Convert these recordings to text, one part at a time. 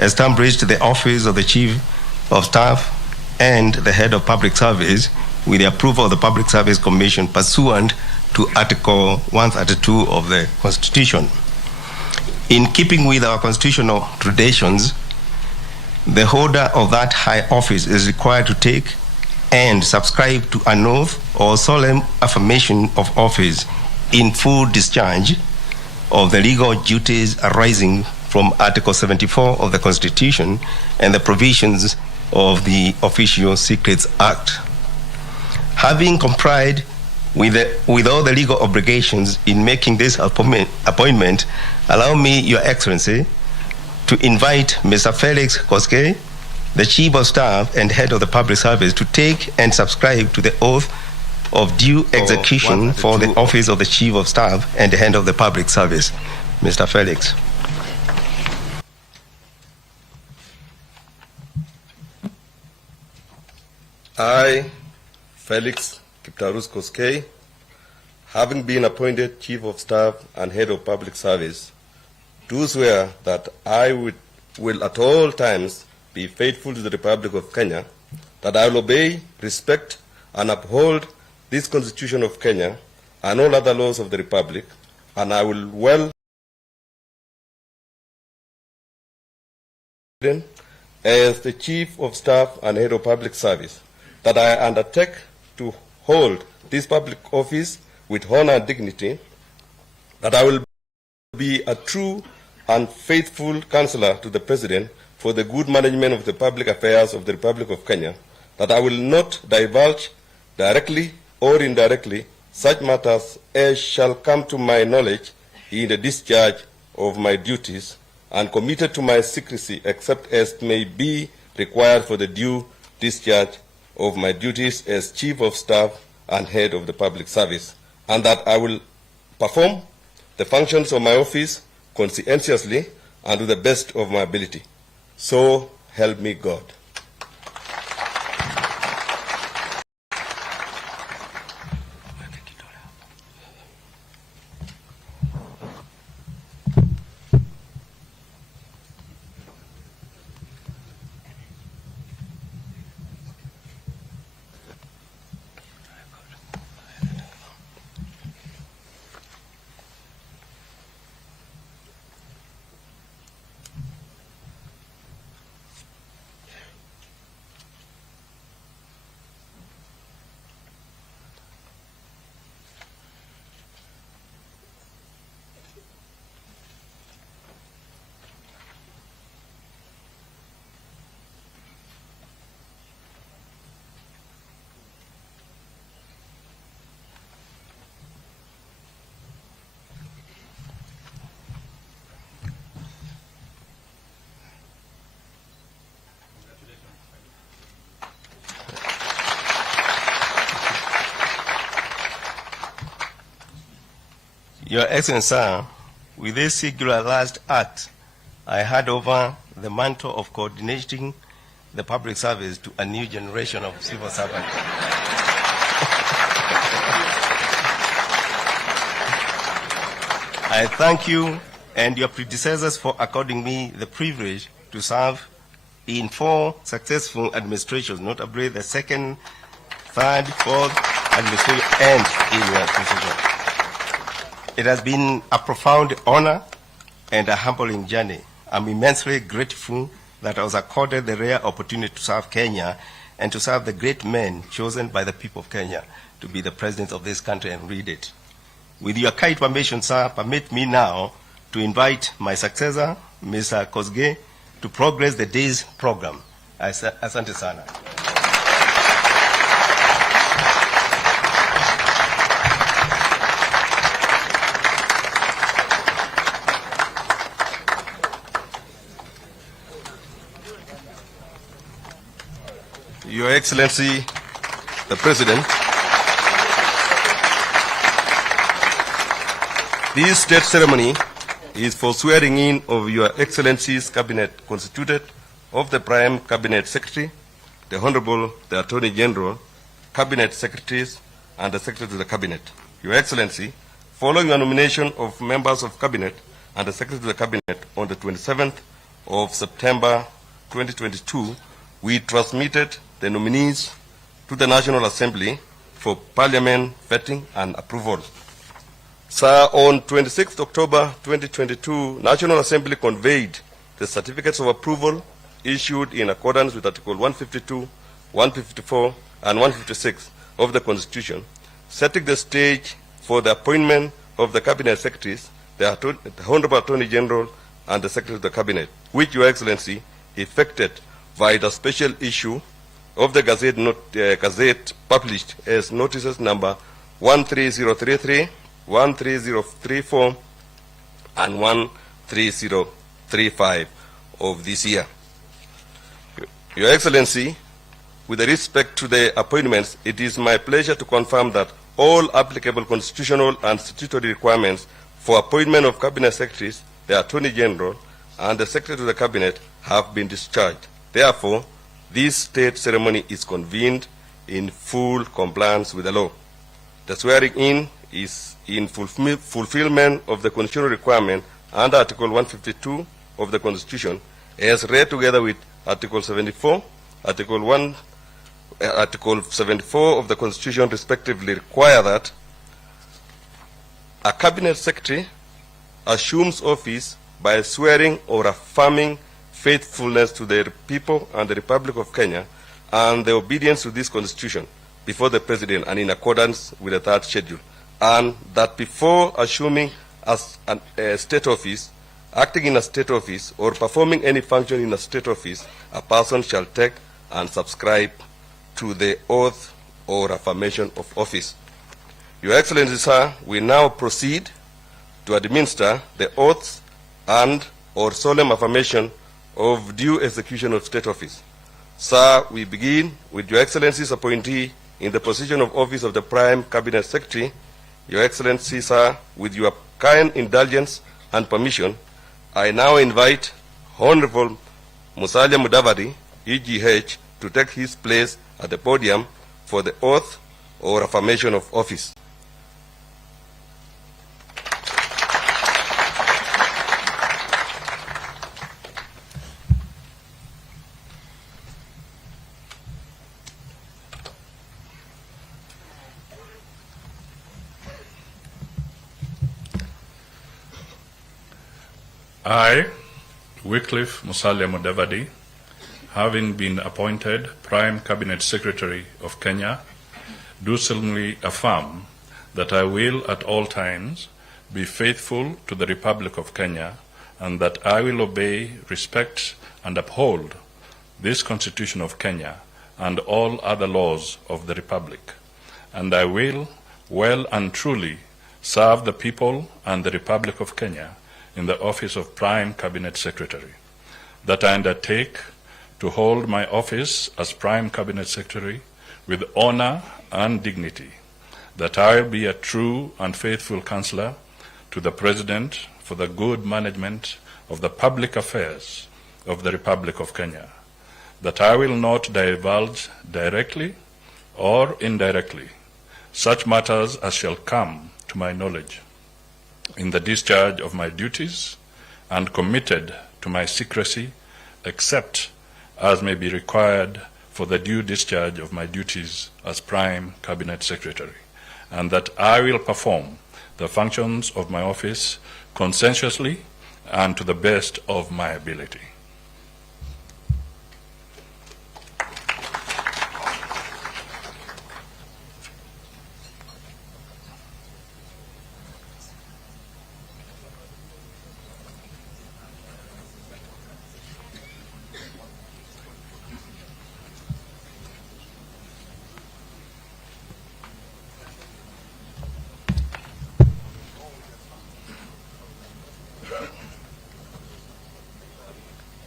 established the office of the Chief of Staff and the Head of Public Service with the approval of the Public Service Commission pursuant to Article 132 of the Constitution. In keeping with our constitutional traditions, the holder of that high office is required to take and subscribe to an oath or solemn affirmation of office in full discharge of the legal duties arising from Article 74 of the Constitution and the provisions of the Official Secrets Act. Having complied with all the legal obligations in making this appointment, allow me, Your Excellency, to invite Mr. Felix Koskei, the Chief of Staff and Head of the Public Service, to take and subscribe to the oath of due execution for the office of the Chief of Staff and the Head of the Public Service. Mr. Felix. I, Felix Kiptarus Koskei, having been appointed Chief of Staff and Head of Public Service, do swear that I will at all times be faithful to the Republic of Kenya, that I will obey, respect, and uphold this Constitution of Kenya and all other laws of the Republic, and I will well as the Chief of Staff and Head of Public Service, that I undertake to hold this public office with honor and dignity, that I will be a true and faithful counselor to the President for the good management of the public affairs of the Republic of Kenya, that I will not divulge directly or indirectly such matters as shall come to my knowledge in the discharge of my duties, and committed to my secrecy except as may be required for the due discharge of my duties as Chief of Staff and Head of the Public Service, and that I will perform the functions of my office conscientiously and to the best of my ability. So help me God. Your Excellency, sir, with this singular last act, I hand over the mantle of coordinating the public service to a new generation of civil servants. I thank you and your predecessors for according me the privilege to serve in 4 successful administrations, notably the 2nd, 3rd, 4th administration, and in your position. It has been a profound honor and a humbling journey. I'm immensely grateful that I was accorded the rare opportunity to serve Kenya and to serve the great men chosen by the people of Kenya to be the president of this country and lead it. With your kind permission, sir, permit me now to invite my successor, Mr. Kosgei, to progress the day's program. Asante sana. Your Excellency, the President, this state ceremony is for swearing in of Your Excellency's Cabinet constituted of the Prime Cabinet Secretary, the Honorable the Attorney General, Cabinet Secretaries, and the Secretary to the Cabinet. Your Excellency, following the nomination of members of Cabinet and the Secretary to the Cabinet on the 27th of September 2022, we transmitted the nominees to the National Assembly for Parliament vetting and approval. Sir, on 26th October 2022, National Assembly conveyed the certificates of approval issued in accordance with Article 152, 154, and 156 of the Constitution, setting the stage for the appointment of the Cabinet Secretaries, the Honorable Attorney General, and the Secretary of the Cabinet, which Your Excellency effected via the special issue of the Gazette published as notices number 13033, 13034, and 13035 of this year. Your Excellency, with respect to the appointments, it is my pleasure to confirm that all applicable constitutional and statutory requirements for appointment of Cabinet Secretaries, the Attorney General, and the Secretary of the Cabinet have been discharged. Therefore, this state ceremony is convened in full compliance with the law. The swearing in is in fulfillment of the constitutional requirement under Article 152 of the Constitution, as read together with Article 74, Article 74 of the Constitution respectively require that a Cabinet Secretary assumes office by swearing or affirming faithfulness to the people and the Republic of Kenya and the obedience to this Constitution before the President and in accordance with the third schedule, and that before assuming as a state office, acting in a state office, or performing any function in a state office, a person shall take and subscribe to the oath or affirmation of office. Your Excellency, sir, we now proceed to administer the oaths and or solemn affirmation of due execution of state office. Sir, we begin with Your Excellency's appointee in the position of office of the Prime Cabinet Secretary. Your Excellency, sir, with your kind indulgence and permission, I now invite Honorable Musalia Mudavadi, EGH, to take his place at the podium for the oath or affirmation of office. I, Wycliffe Musalia Mudavadi, having been appointed Prime Cabinet Secretary of Kenya, do solemnly affirm that I will at all times be faithful to the Republic of Kenya and that I will obey, respect, and uphold this Constitution of Kenya and all other laws of the Republic, and I will well and truly serve the people and the Republic of Kenya in the office of Prime Cabinet Secretary, that I undertake to hold my office as Prime Cabinet Secretary with honor and dignity, that I will be a true and faithful counselor to the President for the good management of the public affairs of the Republic of Kenya, that I will not divulge directly or indirectly such matters as shall come to my knowledge in the discharge of my duties, and committed to my secrecy except as may be required for the due discharge of my duties as Prime Cabinet Secretary, and that I will perform the functions of my office conscientiously and to the best of my ability.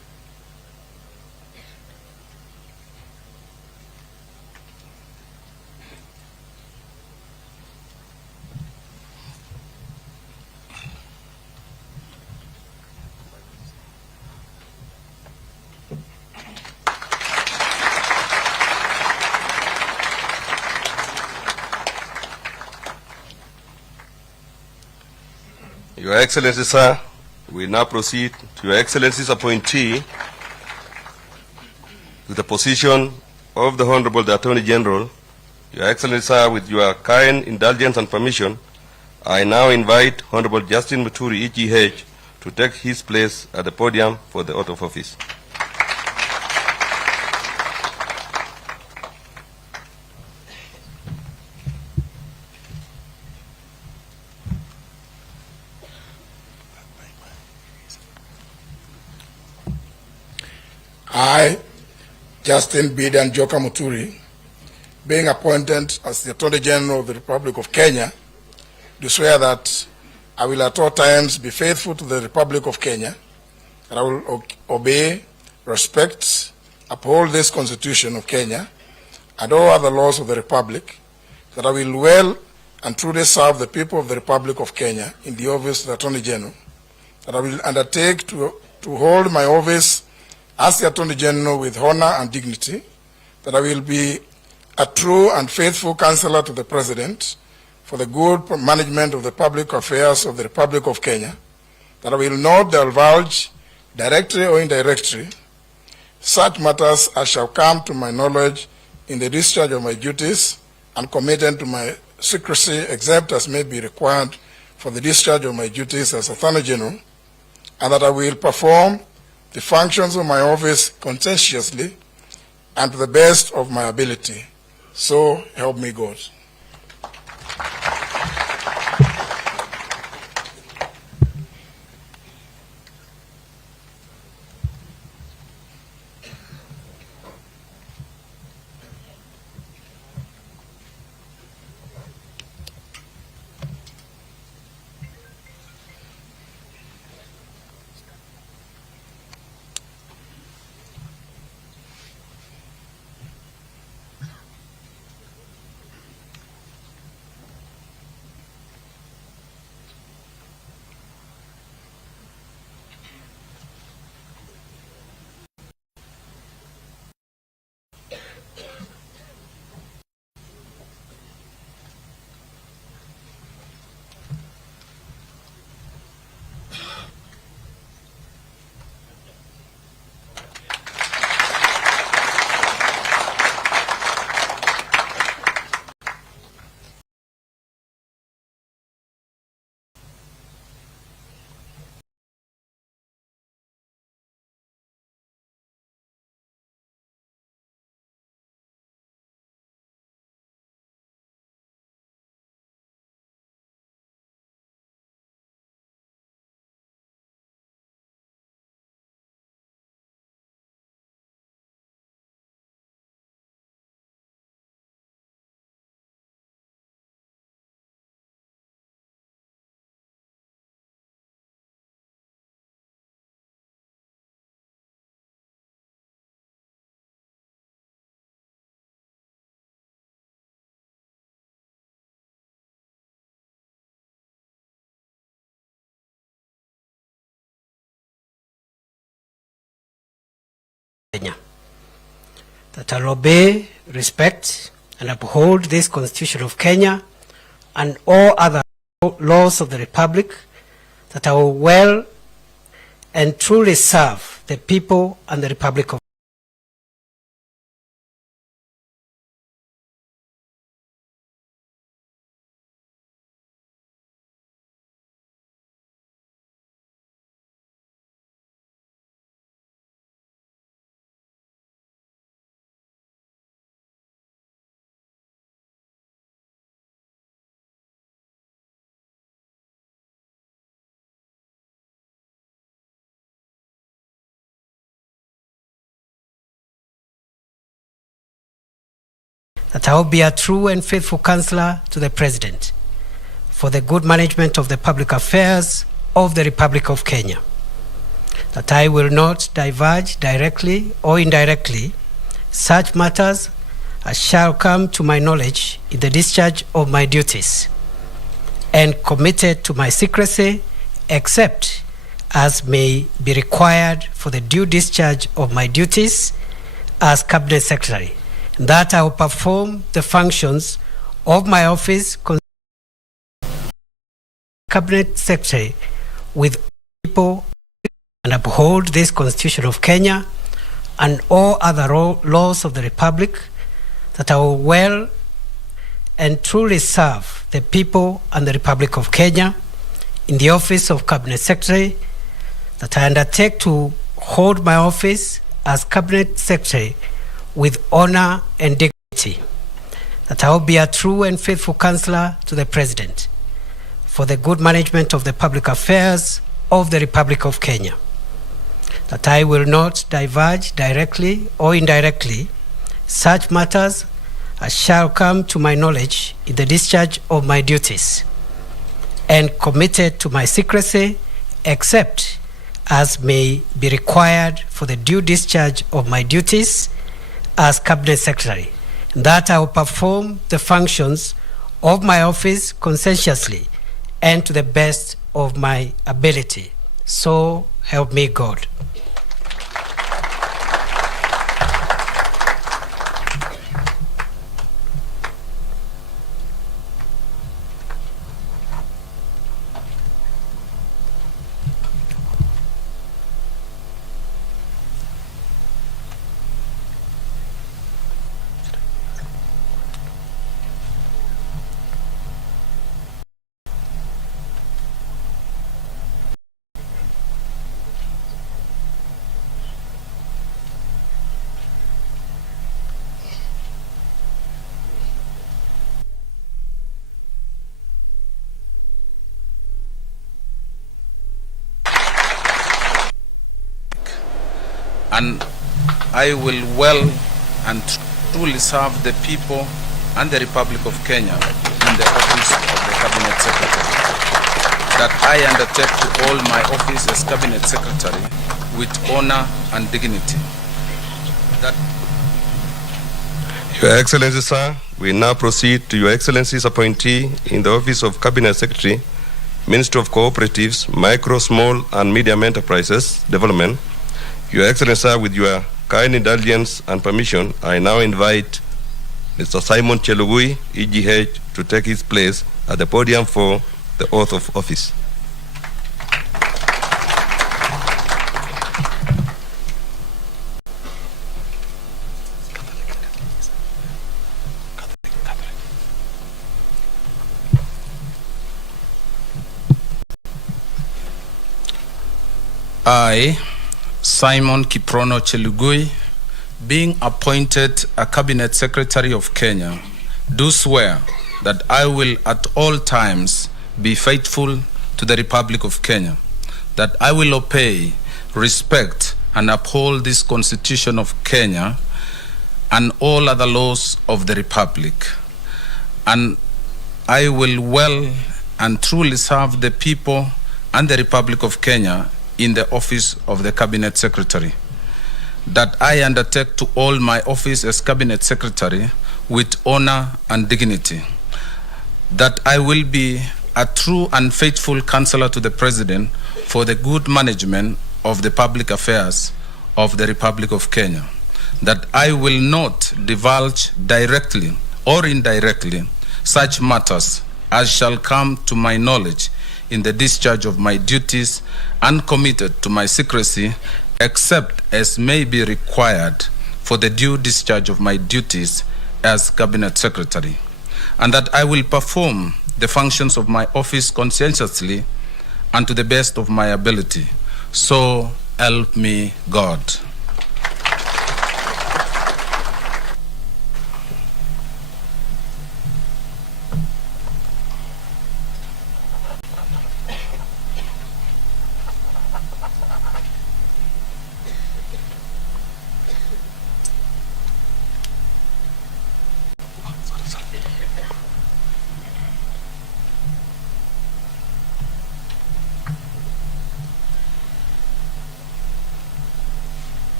Your Excellency, sir, we now proceed to Your Excellency's appointee to the position of the Honorable the Attorney General. Your Excellency, sir, with your kind indulgence and permission, I now invite Honorable Justin Muturi, EGH, to take his place at the podium for the oath of office. I, Justin Bidan Joka Muturi, being appointed as the Attorney General of the Republic of Kenya, do swear that I will at all times be faithful to the Republic of Kenya, that I will obey, respect, uphold this Constitution of Kenya and all other laws of the Republic, that I will well and truly serve the people of the Republic of Kenya in the office of the Attorney General, that I will undertake to hold my office as the Attorney General with honor and dignity, that I will be a true and faithful counselor to the President for the good management of the public affairs of the Republic of Kenya, that I will not divulge, directly or indirectly, such matters as shall come to my knowledge in the discharge of my duties and committed to my secrecy except as may be required for the discharge of my duties as Attorney General, and that I will perform the functions of my office conscientiously and to the best of my ability. So help me God. That I will obey, respect, and uphold this Constitution of Kenya and all other laws of the Republic, that I will well and truly serve the people and the Republic of that I will be a true and faithful counselor to the President for the good management of the public affairs of the Republic of Kenya, that I will not divulge directly or indirectly such matters as shall come to my knowledge in the discharge of my duties, and committed to my secrecy except as may be required for the due discharge of my duties as Cabinet Secretary, that I will perform the functions of my office Cabinet Secretary with people and uphold this Constitution of Kenya and all other laws of the Republic, that I will well and truly serve the people and the Republic of Kenya in the office of Cabinet Secretary, that I undertake to hold my office as Cabinet Secretary with honor and dignity, that I will be a true and faithful counselor to the President for the good management of the public affairs of the Republic of Kenya, that I will not diverge directly or indirectly such matters as shall come to my knowledge in the discharge of my duties, and committed to my secrecy except as may be required for the due discharge of my duties as Cabinet Secretary, that I will perform the functions of my office conscientiously and to the best of my ability. So help me God. And I will well and truly serve the people and the Republic of Kenya in the office of the Cabinet Secretary, that I undertake to hold my office as Cabinet Secretary with honor and dignity. Your Excellency, sir, we now proceed to Your Excellency's appointee in the office of Cabinet Secretary, Ministry of Cooperatives, Micro, Small and Medium Enterprises Development. Your Excellency, sir, with your kind indulgence and permission, I now invite Mr. Simon Chelugui, EGH, to take his place at the podium for the oath of office. I, Simon Kiprono Chelugui, being appointed a Cabinet Secretary of Kenya, do swear that I will at all times be faithful to the Republic of Kenya, that I will obey, respect, and uphold this Constitution of Kenya and all other laws of the Republic, and I will well and truly serve the people and the Republic of Kenya in the office of the Cabinet Secretary, that I undertake to hold my office as Cabinet Secretary with honor and dignity, that I will be a true and faithful counselor to the President for the good management of the public affairs of the Republic of Kenya, that I will not divulge directly or indirectly such matters as shall come to my knowledge in the discharge of my duties and committed to my secrecy except as may be required for the due discharge of my duties as Cabinet Secretary, and that I will perform the functions of my office conscientiously and to the best of my ability. So help me God.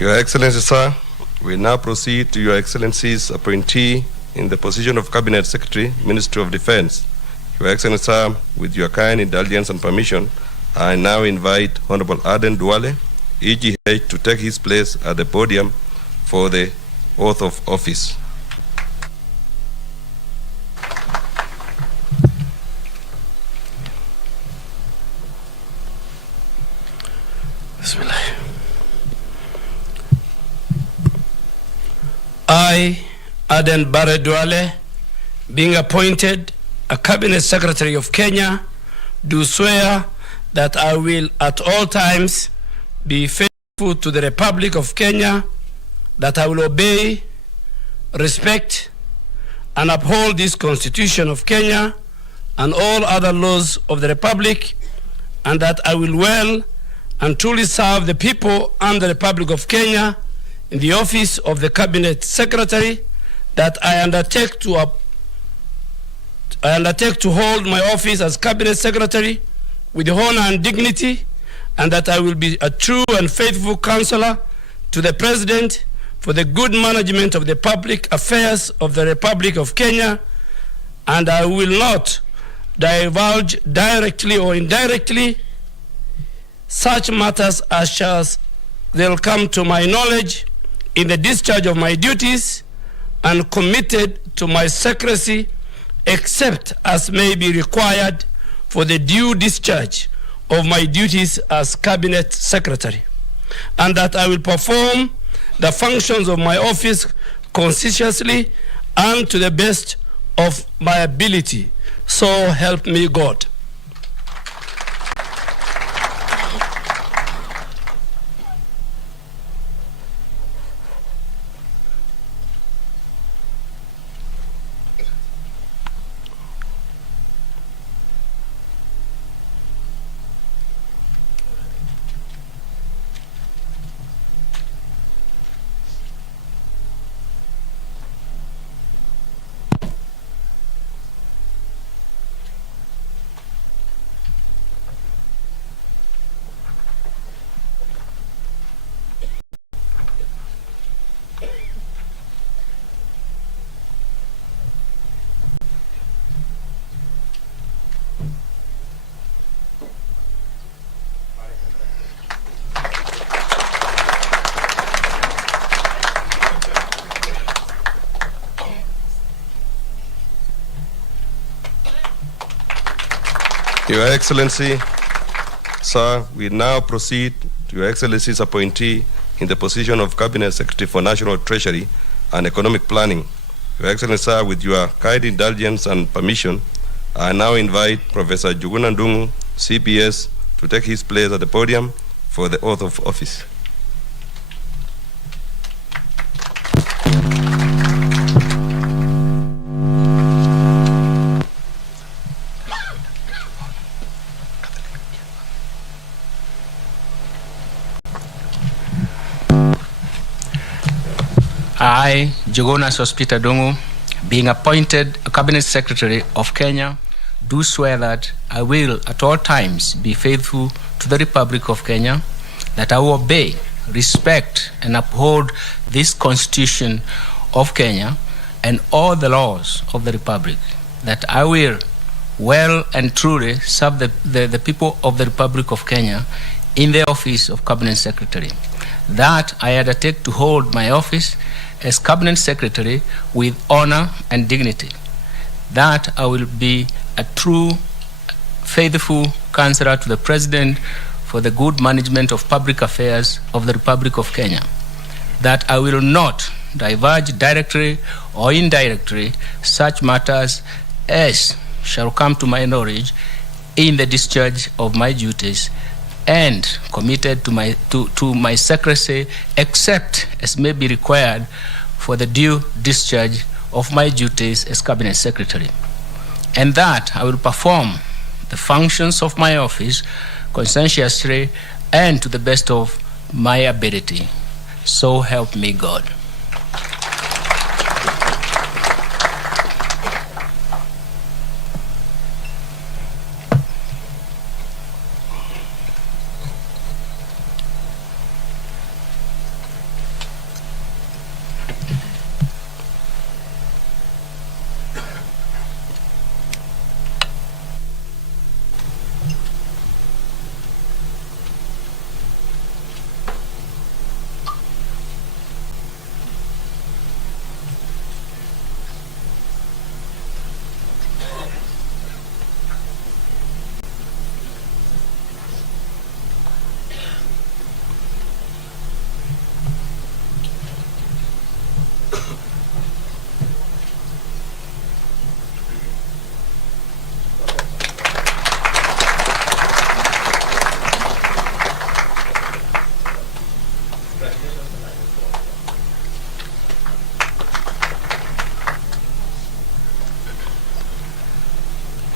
Your Excellency, sir, we now proceed to Your Excellency's appointee in the position of Cabinet Secretary, Ministry of Defense. Your Excellency, sir, with your kind indulgence and permission, I now invite Honorable Aden Duale, EGH, to take his place at the podium for the oath of office. I, Aden Bare Duale, being appointed a Cabinet Secretary of Kenya, do swear that I will at all times be faithful to the Republic of Kenya, that I will obey, respect, and uphold this Constitution of Kenya and all other laws of the Republic, and that I will well and truly serve the people and the Republic of Kenya in the office of the Cabinet Secretary, that I undertake to hold my office as Cabinet Secretary with honor and dignity, and that I will be a true and faithful counselor to the President for the good management of the public affairs of the Republic of Kenya, and I will not divulge directly or indirectly such matters as they'll come to my knowledge in the discharge of my duties, and committed to my secrecy except as may be required for the due discharge of my duties as Cabinet Secretary, and that I will perform the functions of my office conscientiously and to the best of my ability. So help me God. Your Excellency, sir, we now proceed to Your Excellency's appointee in the position of Cabinet Secretary for National Treasury and Economic Planning. Your Excellency, sir, with your kind indulgence and permission, I now invite Professor Juguna Ndungu, CBS, to take his place at the podium for the oath of office. I, Juguna Sospita Dungu, being appointed a Cabinet Secretary of Kenya, do swear that I will at all times be faithful to the Republic of Kenya, that I will obey, respect, and uphold this Constitution of Kenya and all the laws of the Republic, that I will well and truly serve the people of the Republic of Kenya in the office of Cabinet Secretary, that I undertake to hold my office as Cabinet Secretary with honor and dignity, that I will be a true, faithful counselor to the President for the good management of public affairs of the Republic of Kenya, that I will not divulge directly or indirectly such matters as shall come to my knowledge in the discharge of my duties, and committed to my secrecy except as may be required for the due discharge of my duties as Cabinet Secretary, and that I will perform the functions of my office conscientiously and to the best of my ability. So help me God.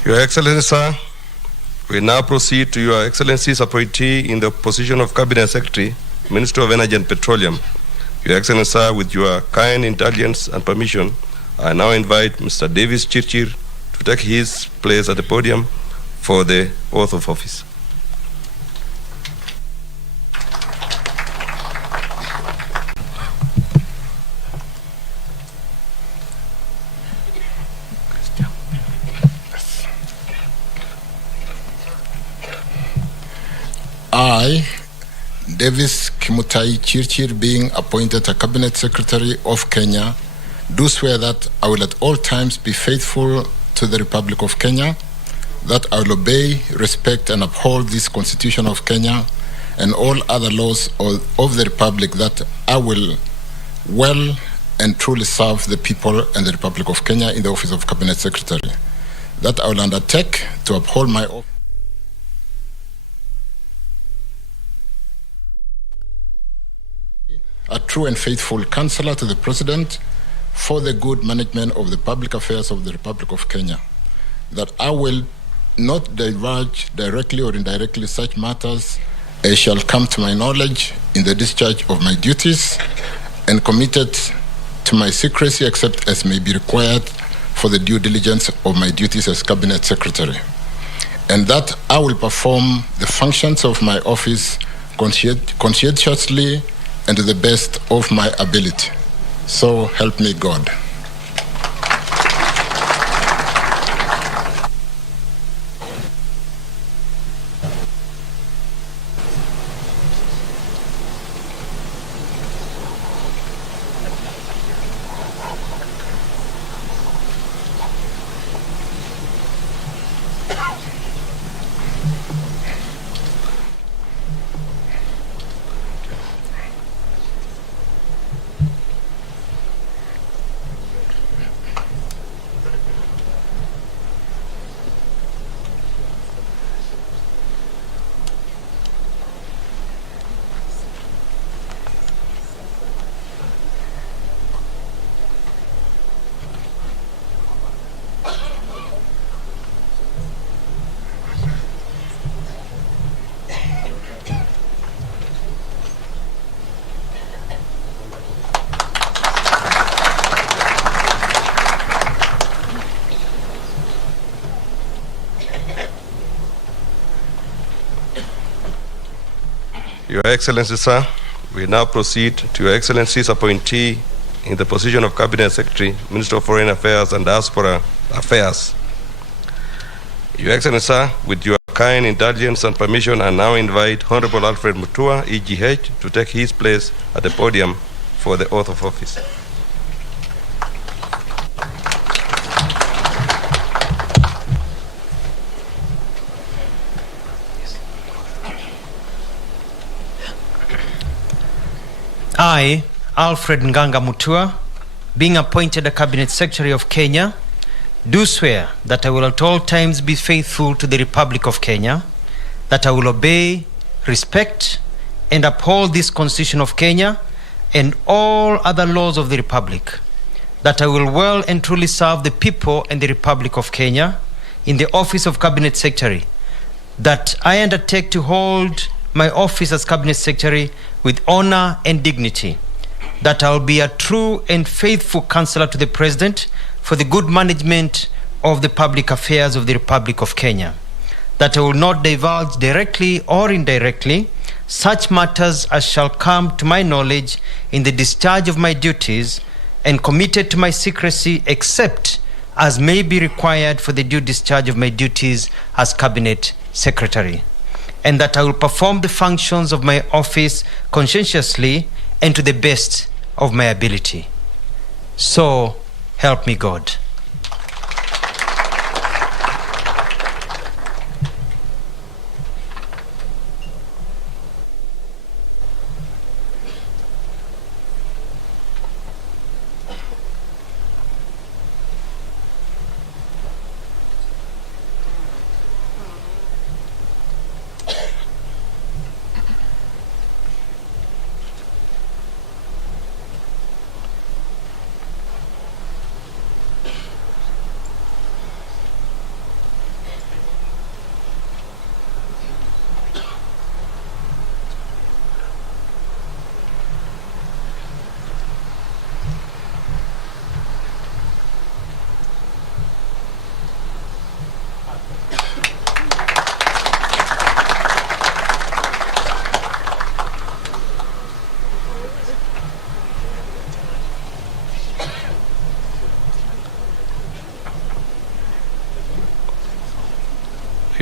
Your Excellency, sir, we now proceed to Your Excellency's appointee in the position of Cabinet Secretary, Minister of Energy and Petroleum. Your Excellency, sir, with your kind indulgence and permission, I now invite Mr. Davis Chirchir to take his place at the podium for the oath of office. I, Davis Kimutai Chirchir, being appointed a Cabinet Secretary of Kenya, do swear that I will at all times be faithful to the Republic of Kenya, that I will obey, respect, and uphold this Constitution of Kenya and all other laws of the Republic, that I will well and truly serve the people and the Republic of Kenya in the office of Cabinet Secretary, that I will undertake to uphold my office. A true and faithful counselor to the President for the good management of the public affairs of the Republic of Kenya, that I will not divulge directly or indirectly such matters as shall come to my knowledge in the discharge of my duties, and committed to my secrecy except as may be required for the due diligence of my duties as Cabinet Secretary, and that I will perform the functions of my office conscientiously and to the best of my ability. So help me God. Your Excellency, sir, we now proceed to Your Excellency's appointee in the position of Cabinet Secretary, Minister of Foreign Affairs and Diaspora Affairs. Your Excellency, sir, with your kind indulgence and permission, I now invite Honorable Alfred Mutua, EGH, to take his place at the podium for the oath of office. I, Alfred Nganga Mutua, being appointed a Cabinet Secretary of Kenya, do swear that I will at all times be faithful to the Republic of Kenya, that I will obey, respect, and uphold this Constitution of Kenya and all other laws of the Republic, that I will well and truly serve the people and the Republic of Kenya in the office of Cabinet Secretary, that I undertake to hold my office as Cabinet Secretary with honor and dignity, that I will be a true and faithful counselor to the President for the good management of the public affairs of the Republic of Kenya, that I will not divulge directly or indirectly such matters as shall come to my knowledge in the discharge of my duties, and committed to my secrecy except as may be required for the due discharge of my duties as Cabinet Secretary, and that I will perform the functions of my office conscientiously and to the best of my ability. So help me God.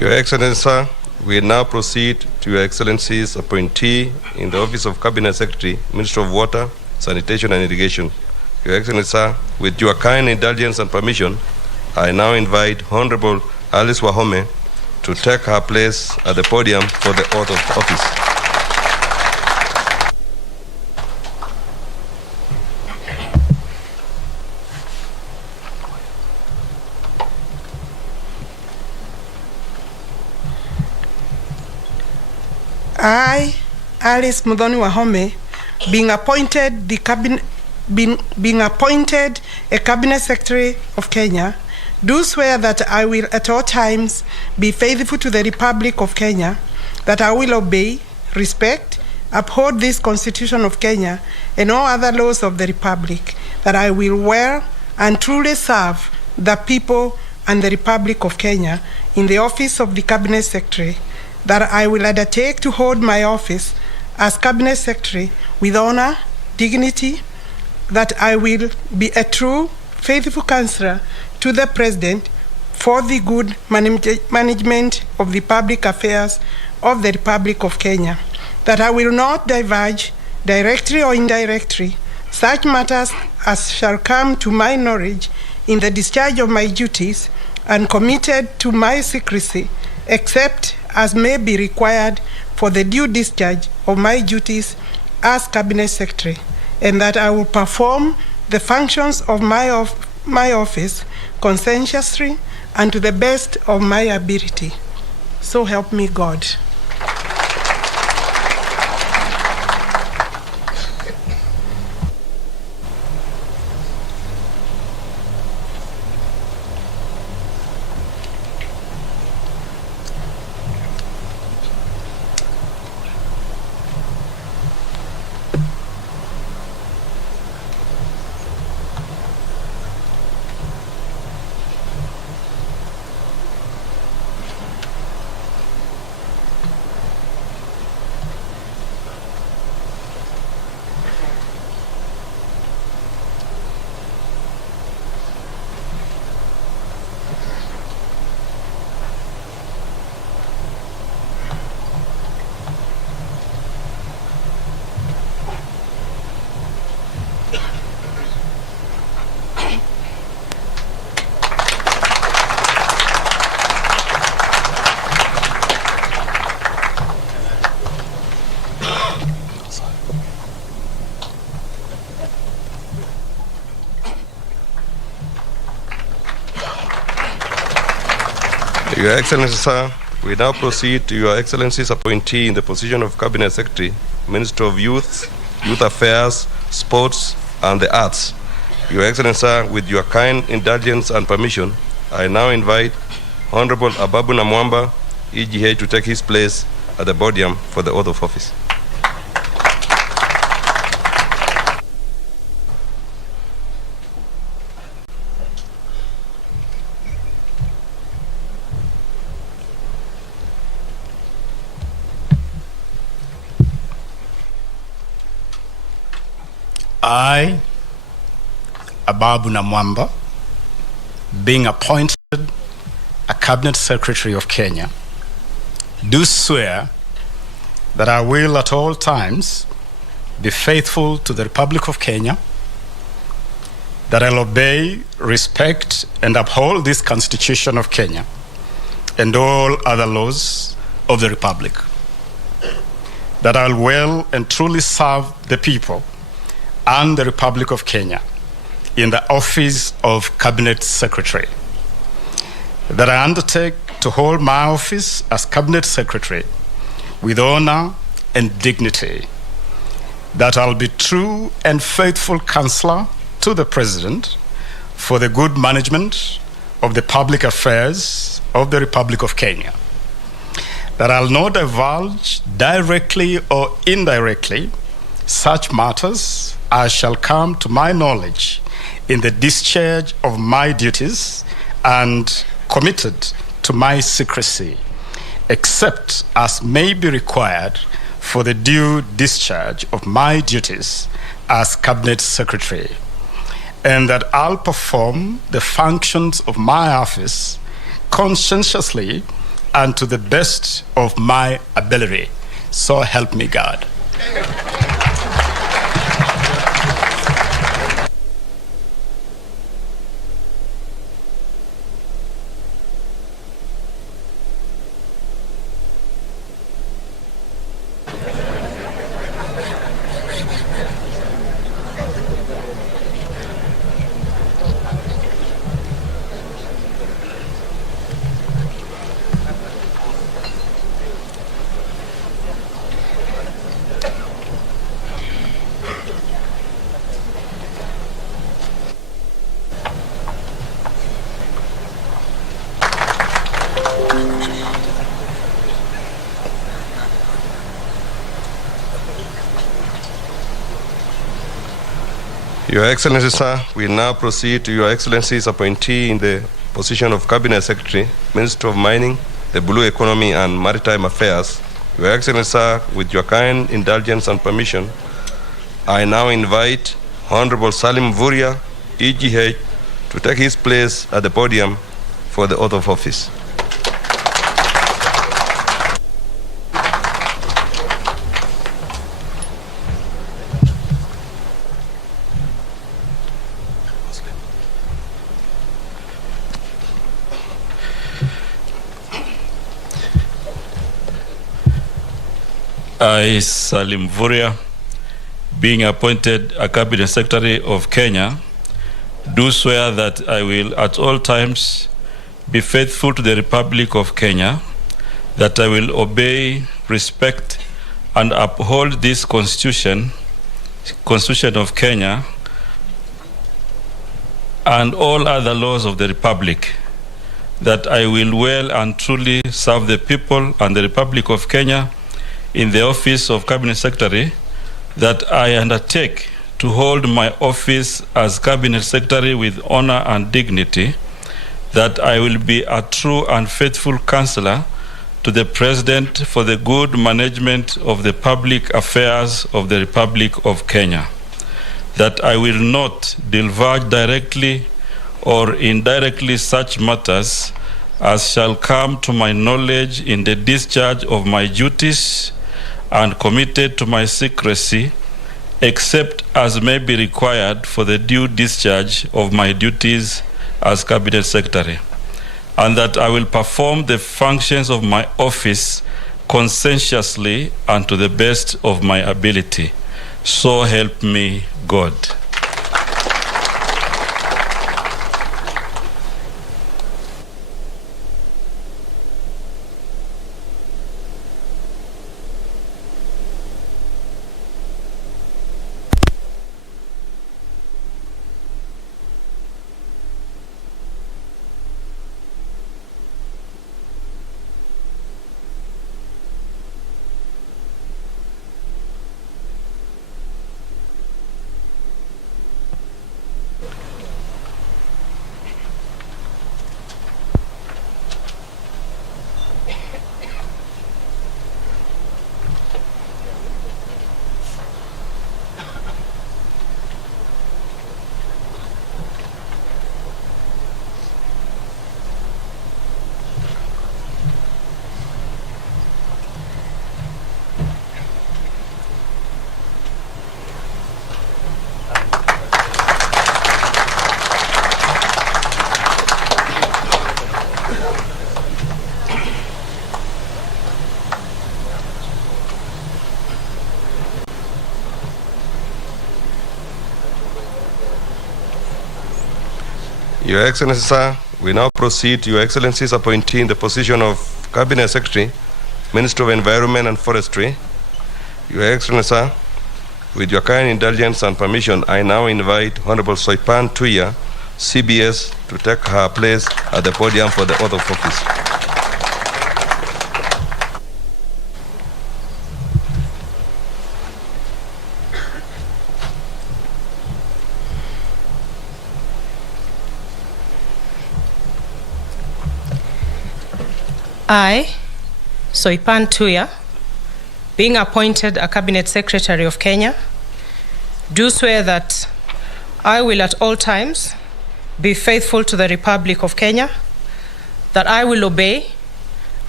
Your Excellency, sir, we now proceed to Your Excellency's appointee in the Office of Cabinet Secretary, Minister of Water, Sanitation and Irrigation. Your Excellency, sir, with your kind indulgence and permission, I now invite Honorable Alice Wahome to take her place at the podium for the oath of office. I, Alice Muthoni Wahome, being appointed a Cabinet Secretary of Kenya, do swear that I will at all times be faithful to the Republic of Kenya, that I will obey, respect, uphold this Constitution of Kenya and all other laws of the Republic, that I will well and truly serve the people and the Republic of Kenya in the office of the Cabinet Secretary, that I will undertake to hold my office as Cabinet Secretary with honor, dignity, that I will be a true, faithful counselor to the President for the good management of the public affairs of the Republic of Kenya, that I will not divulge, directly or indirectly, such matters as shall come to my knowledge in the discharge of my duties and committed to my secrecy, except as may be required for the due discharge of my duties as Cabinet Secretary, and that I will perform the functions of my office conscientiously and to the best of my ability. So help me God. Your Excellency, sir, we now proceed to Your Excellency's appointee in the position of Cabinet Secretary, Minister of Youth, Youth Affairs, Sports, and the Arts. Your Excellency, sir, with your kind indulgence and permission, I now invite Honorable Ababu Namwamba, EGH, to take his place at the podium for the oath of office. I, Ababu Namwamba, being appointed a Cabinet Secretary of Kenya, do swear that I will at all times be faithful to the Republic of Kenya, that I'll obey, respect, and uphold this Constitution of Kenya and all other laws of the Republic, that I'll well and truly serve the people and the Republic of Kenya in the office of Cabinet Secretary, that I undertake to hold my office as Cabinet Secretary with honor and dignity, that I'll be true and faithful counselor to the President for the good management of the public affairs of the Republic of Kenya, that I'll not divulge directly or indirectly such matters as shall come to my knowledge in the discharge of my duties and committed to my secrecy, except as may be required for the due discharge of my duties as Cabinet Secretary, and that I'll perform the functions of my office conscientiously and to the best of my ability. So help me God. Your Excellency, sir, we now proceed to Your Excellency's appointee in the position of Cabinet Secretary, Minister of Mining, the Blue Economy and Maritime Affairs. Your Excellency, sir, with your kind indulgence and permission, I now invite Honorable Salim Vuria, EGH, to take his place at the podium for the oath of office. I, Salim Vuria, being appointed a Cabinet Secretary of Kenya, do swear that I will at all times be faithful to the Republic of Kenya, that I will obey, respect, and uphold this Constitution of Kenya, and all other laws of the Republic, that I will well and truly serve the people and the Republic of Kenya in the office of Cabinet Secretary, that I undertake to hold my office as Cabinet Secretary with honor and dignity, that I will be a true and faithful counselor to the President for the good management of the public affairs of the Republic of Kenya, that I will not divulge directly or indirectly such matters as shall come to my knowledge in the discharge of my duties and committed to my secrecy, except as may be required for the due discharge of my duties as Cabinet Secretary, and that I will perform the functions of my office conscientiously and to the best of my ability. So help me God. Your Excellency, sir, we now proceed to Your Excellency's appointee in the position of Cabinet Secretary, Minister of Environment and Forestry. Your Excellency, sir, with your kind indulgence and permission, I now invite Honorable Soipan Tuya, CBS, to take her place at the podium for the oath of office. I, Soipan Tuya, being appointed a Cabinet Secretary of Kenya, do swear that I will at all times be faithful to the Republic of Kenya, that I will obey,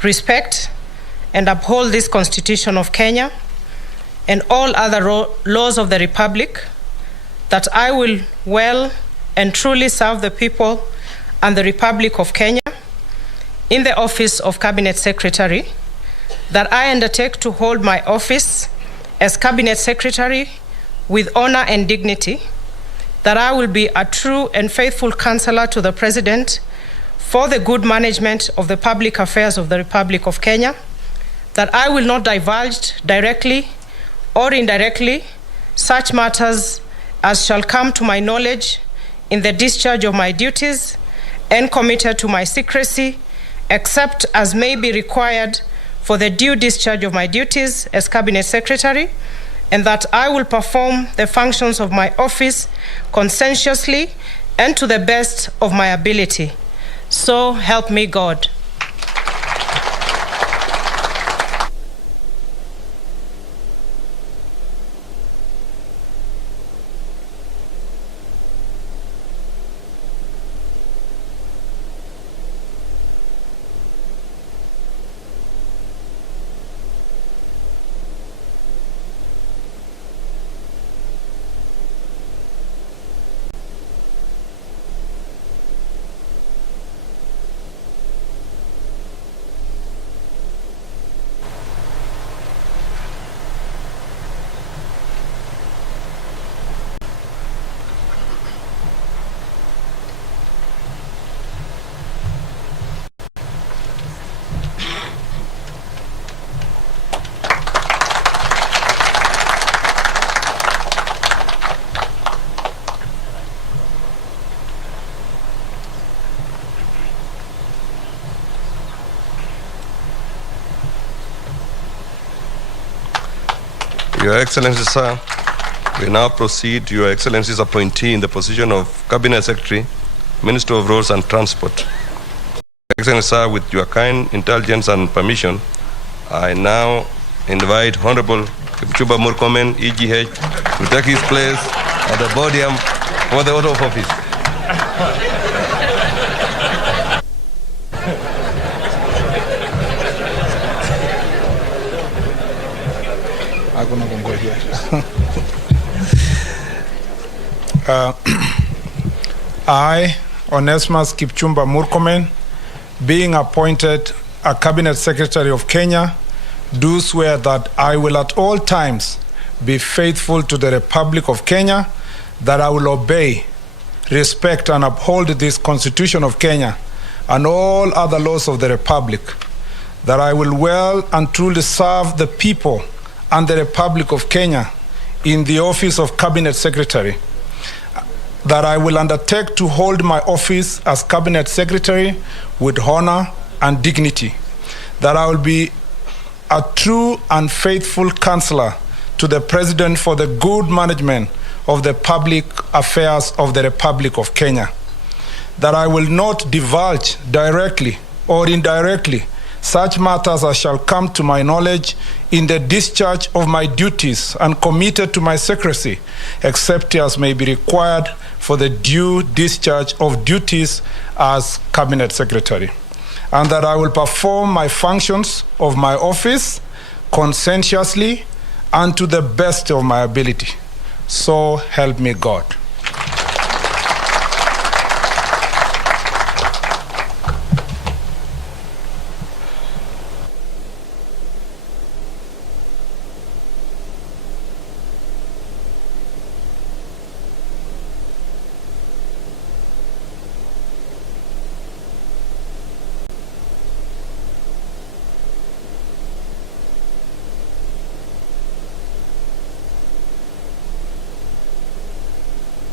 respect, and uphold this Constitution of Kenya and all other laws of the Republic, that I will well and truly serve the people and the Republic of Kenya in the office of Cabinet Secretary, that I undertake to hold my office as Cabinet Secretary with honor and dignity, that I will be a true and faithful counselor to the President for the good management of the public affairs of the Republic of Kenya, that I will not divulge directly or indirectly such matters as shall come to my knowledge in the discharge of my duties, and committed to my secrecy, except as may be required for the due discharge of my duties as Cabinet Secretary, and that I will perform the functions of my office conscientiously and to the best of my ability. So help me God. Your Excellency, sir, we now proceed to Your Excellency's appointee in the position of Cabinet Secretary, Minister of Roads and Transport. Your Excellency, sir, with your kind indulgence and permission, I now invite Honorable Kipchumba Murkomen, EGH, to take his place at the podium for the oath of office. I, Onesmus Kipchumba Murkomen, being appointed a Cabinet Secretary of Kenya, do swear that I will at all times be faithful to the Republic of Kenya, that I will obey, respect, and uphold this Constitution of Kenya and all other laws of the Republic, that I will well and truly serve the people and the Republic of Kenya in the office of Cabinet Secretary, that I will undertake to hold my office as Cabinet Secretary with honor and dignity, that I will be a true and faithful counselor to the President for the good management of the public affairs of the Republic of Kenya, that I will not divulge directly or indirectly such matters as shall come to my knowledge in the discharge of my duties, and committed to my secrecy, except as may be required for the due discharge of duties as Cabinet Secretary, and that I will perform my functions of my office conscientiously and to the best of my ability. So help me God.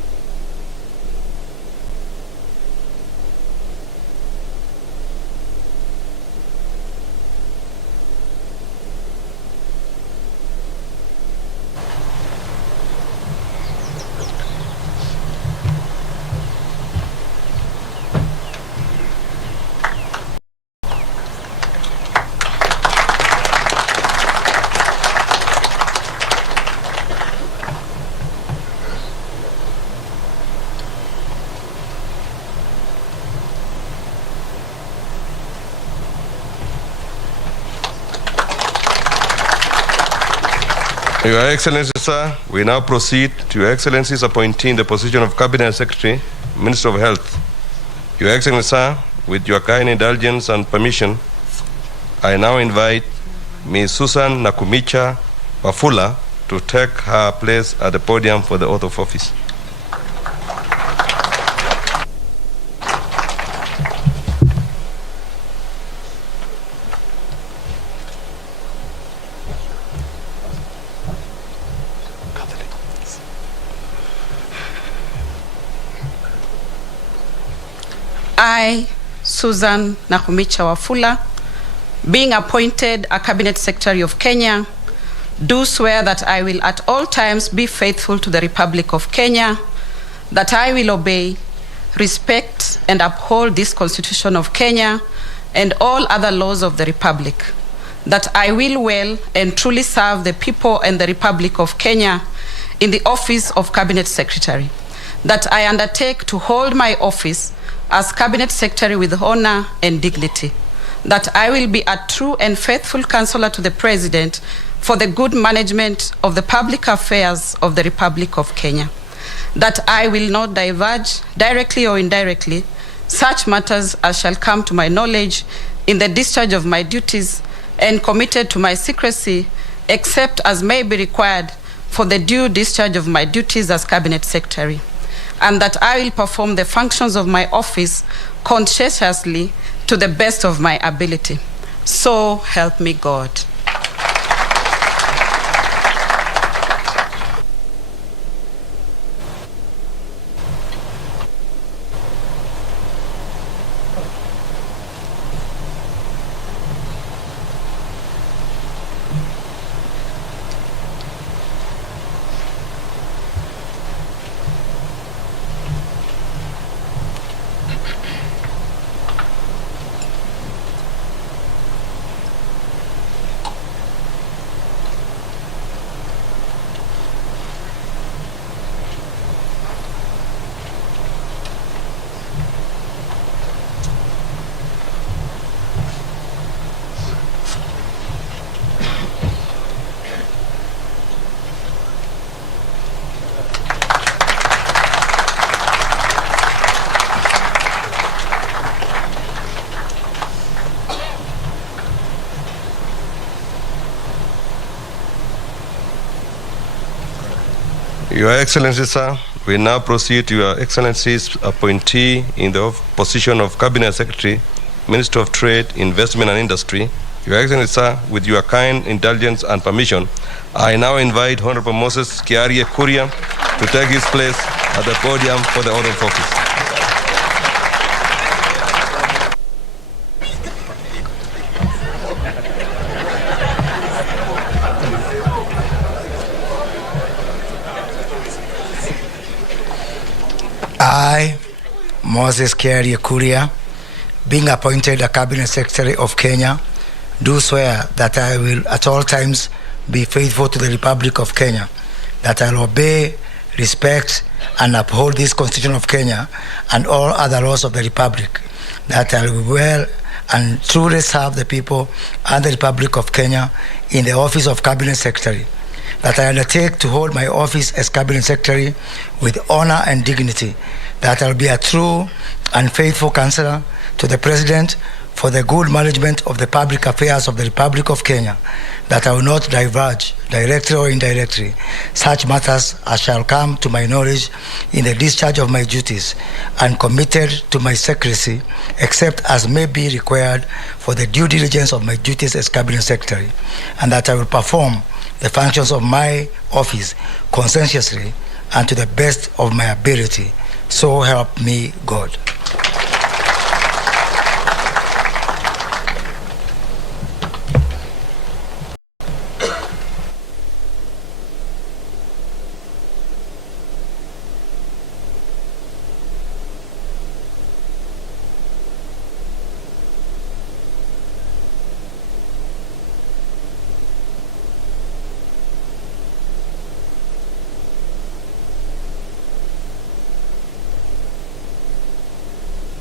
Your Excellency, sir, we now proceed to Your Excellency's appointee in the position of Cabinet Secretary, Minister of Health. Your Excellency, sir, with your kind indulgence and permission, I now invite Ms. Susan Nakumicha Wafula to take her place at the podium for the oath of office. I, Susan Nakumicha Wafula, being appointed a Cabinet Secretary of Kenya, do swear that I will at all times be faithful to the Republic of Kenya, that I will obey, respect, and uphold this Constitution of Kenya and all other laws of the Republic, that I will well and truly serve the people and the Republic of Kenya in the office of Cabinet Secretary, that I undertake to hold my office as Cabinet Secretary with honor and dignity, that I will be a true and faithful counselor to the President for the good management of the public affairs of the Republic of Kenya, that I will not diverge, directly or indirectly, such matters as shall come to my knowledge in the discharge of my duties, and committed to my secrecy, except as may be required for the due discharge of my duties as Cabinet Secretary, and that I will perform the functions of my office conscientiously to the best of my ability. So help me God. Your Excellency, sir, we now proceed to Your Excellency's appointee in the position of Cabinet Secretary, Minister of Trade, Investment and Industry. Your Excellency, sir, with your kind indulgence and permission, I now invite Honorable Moses Kiarie Kuria to take his place at the podium for the oath of office. I, Moses Kiarie Kuria, being appointed a Cabinet Secretary of Kenya, do swear that I will at all times be faithful to the Republic of Kenya, that I will obey, respect, and uphold this Constitution of Kenya and all other laws of the Republic, that I will well and truly serve the people and the Republic of Kenya in the office of Cabinet Secretary, that I undertake to hold my office as Cabinet Secretary with honor and dignity, that I will be a true and faithful counselor to the President for the good management of the public affairs of the Republic of Kenya, that I will not diverge, directly or indirectly, such matters as shall come to my knowledge in the discharge of my duties, and committed to my secrecy, except as may be required for the due diligence of my duties as Cabinet Secretary, and that I will perform the functions of my office conscientiously and to the best of my ability. So help me God.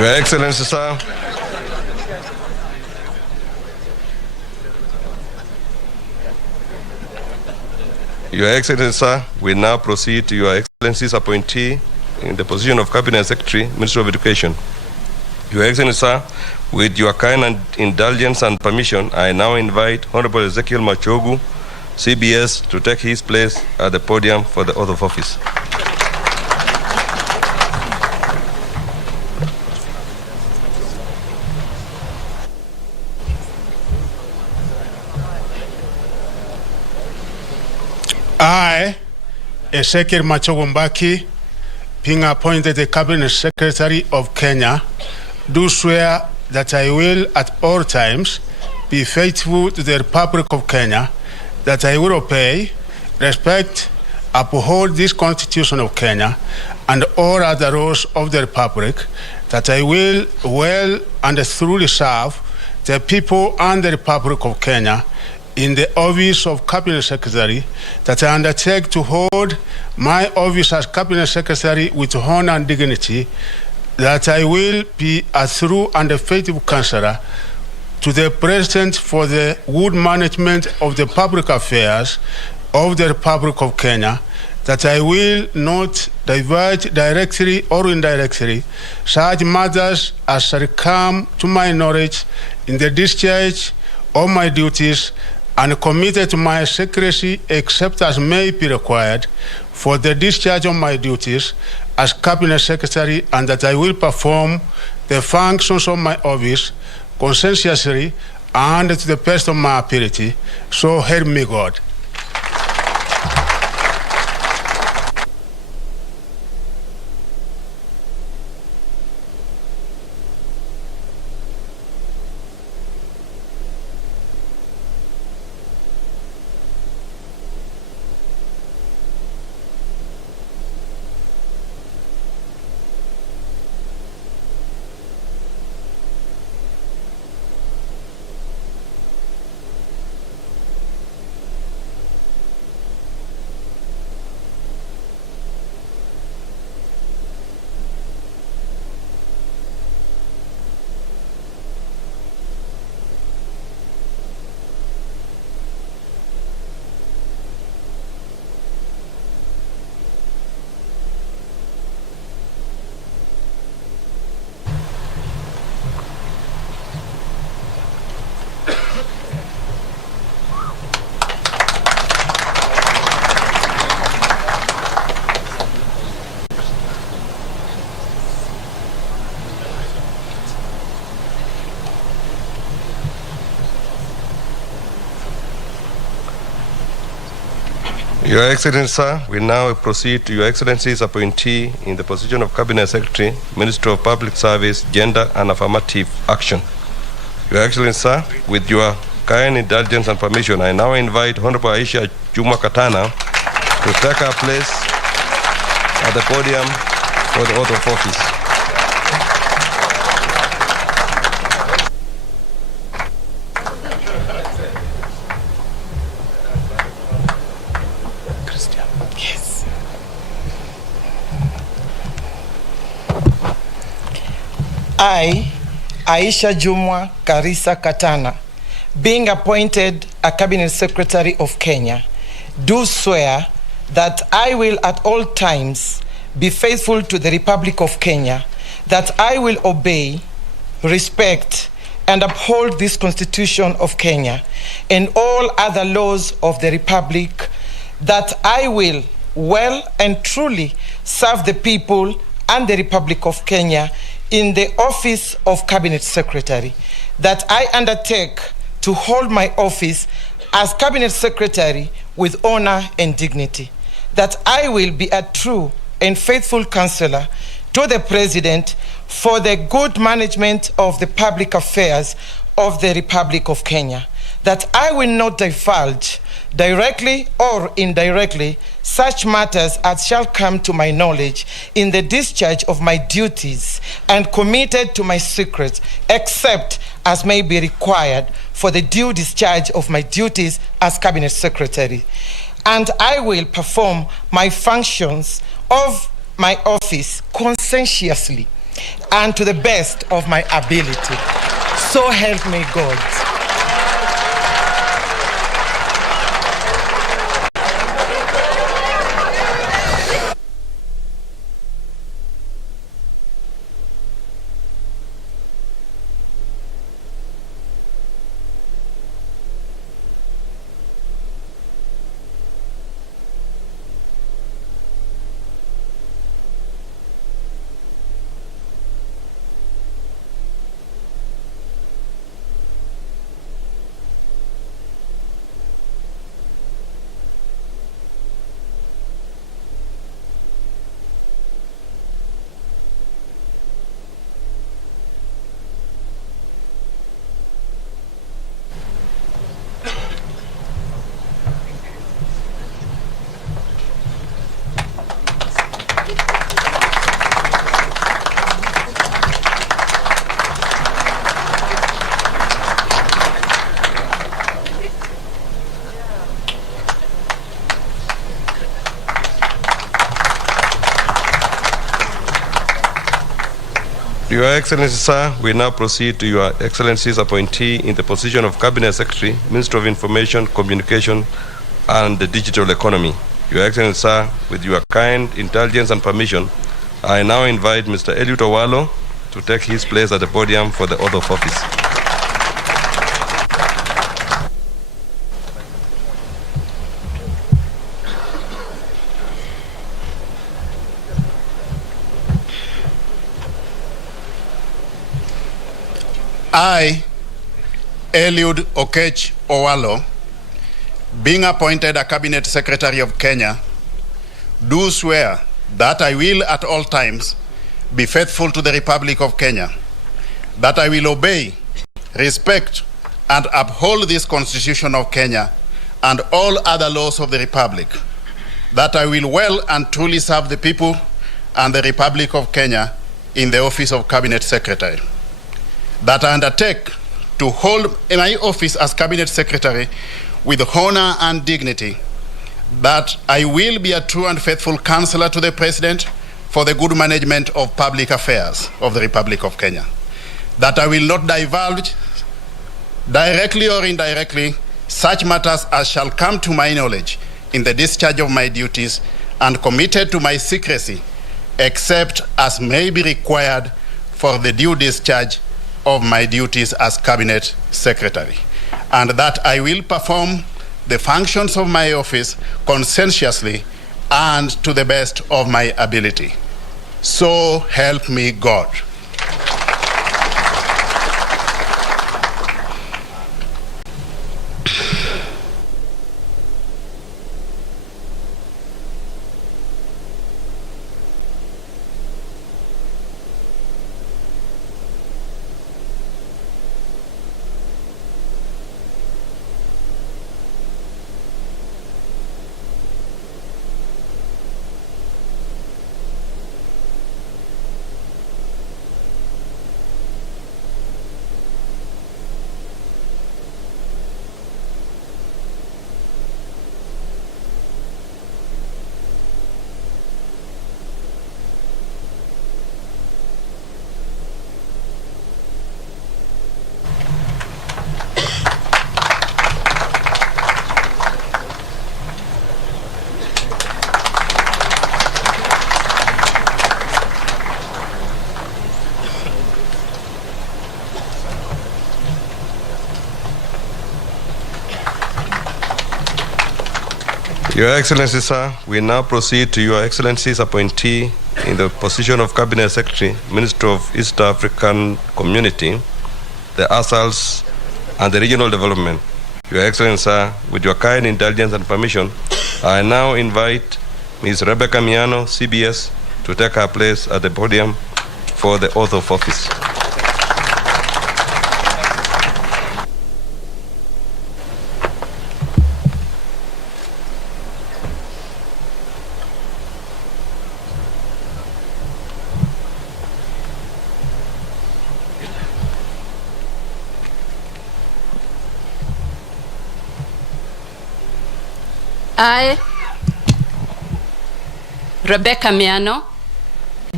Your Excellency, sir. Your Excellency, sir, we now proceed to Your Excellency's appointee in the position of Cabinet Secretary, Ministry of Education. Your Excellency, sir, with your kind indulgence and permission, I now invite Honorable Ezekiel Machogu, CBS, to take his place at the podium for the oath of office. I, Ezekiel Machogu Mbaki, being appointed the Cabinet Secretary of Kenya, do swear that I will at all times be faithful to the Republic of Kenya, that I will obey, respect, uphold this Constitution of Kenya and all other laws of the Republic, that I will well and truly serve the people and the Republic of Kenya in the office of Cabinet Secretary, that I undertake to hold my office as Cabinet Secretary with honor and dignity, that I will be a true and a faithful counselor to the President for the good management of the public affairs of the Republic of Kenya, that I will not divulge directly or indirectly such matters as shall come to my knowledge in the discharge of my duties, and committed to my secrecy except as may be required for the discharge of my duties as Cabinet Secretary, and that I will perform the functions of my office conscientiously and to the best of my ability. So help me God. Your Excellency, sir, we now proceed to Your Excellency's appointee in the position of Cabinet Secretary, Minister of Public Service, Gender and Affirmative Action. Your Excellency, sir, with your kind indulgence and permission, I now invite Honorable Aisha Juma Katana to take her place at the podium for the oath of office. I, Aisha Jumwa Karisa Katana, being appointed a Cabinet Secretary of Kenya, do swear that I will at all times be faithful to the Republic of Kenya, that I will obey, respect, and uphold this Constitution of Kenya and all other laws of the Republic, that I will well and truly serve the people and the Republic of Kenya in the office of Cabinet Secretary, that I undertake to hold my office as Cabinet Secretary with honor and dignity, that I will be a true and faithful counselor to the President for the good management of the public affairs of the Republic of Kenya, that I will not divulge directly or indirectly such matters as shall come to my knowledge in the discharge of my duties, and committed to my secrets except as may be required for the due discharge of my duties as Cabinet Secretary. And I will perform my functions of my office conscientiously and to the best of my ability. So help me God. Your Excellency, sir, we now proceed to Your Excellency's appointee in the position of Cabinet Secretary, Minister of Information, Communication, and the Digital Economy. Your Excellency, sir, with your kind indulgence and permission, I now invite Mr. Eliud Owalo to take his place at the podium for the oath of office. I, Eliud Okech Owalo, being appointed a Cabinet Secretary of Kenya, do swear that I will at all times be faithful to the Republic of Kenya, that I will obey, respect, and uphold this Constitution of Kenya and all other laws of the Republic, that I will well and truly serve the people and the Republic of Kenya in the office of Cabinet Secretary, that I undertake to hold my office as Cabinet Secretary with honor and dignity, that I will be a true and faithful counselor to the President for the good management of public affairs of the Republic of Kenya, that I will not divulge directly or indirectly such matters as shall come to my knowledge in the discharge of my duties, and committed to my secrecy except as may be required for the due discharge of my duties as Cabinet Secretary, and that I will perform the functions of my office conscientiously and to the best of my ability. So help me God. Your Excellency, sir, we now proceed to Your Excellency's appointee in the position of Cabinet Secretary, Minister of East African Community, the ASALs, and the Regional Development. Your Excellency, sir, with your kind indulgence and permission, I now invite Ms. Rebecca Miano, CBS, to take her place at the podium for the oath of office. I, Rebecca Miano,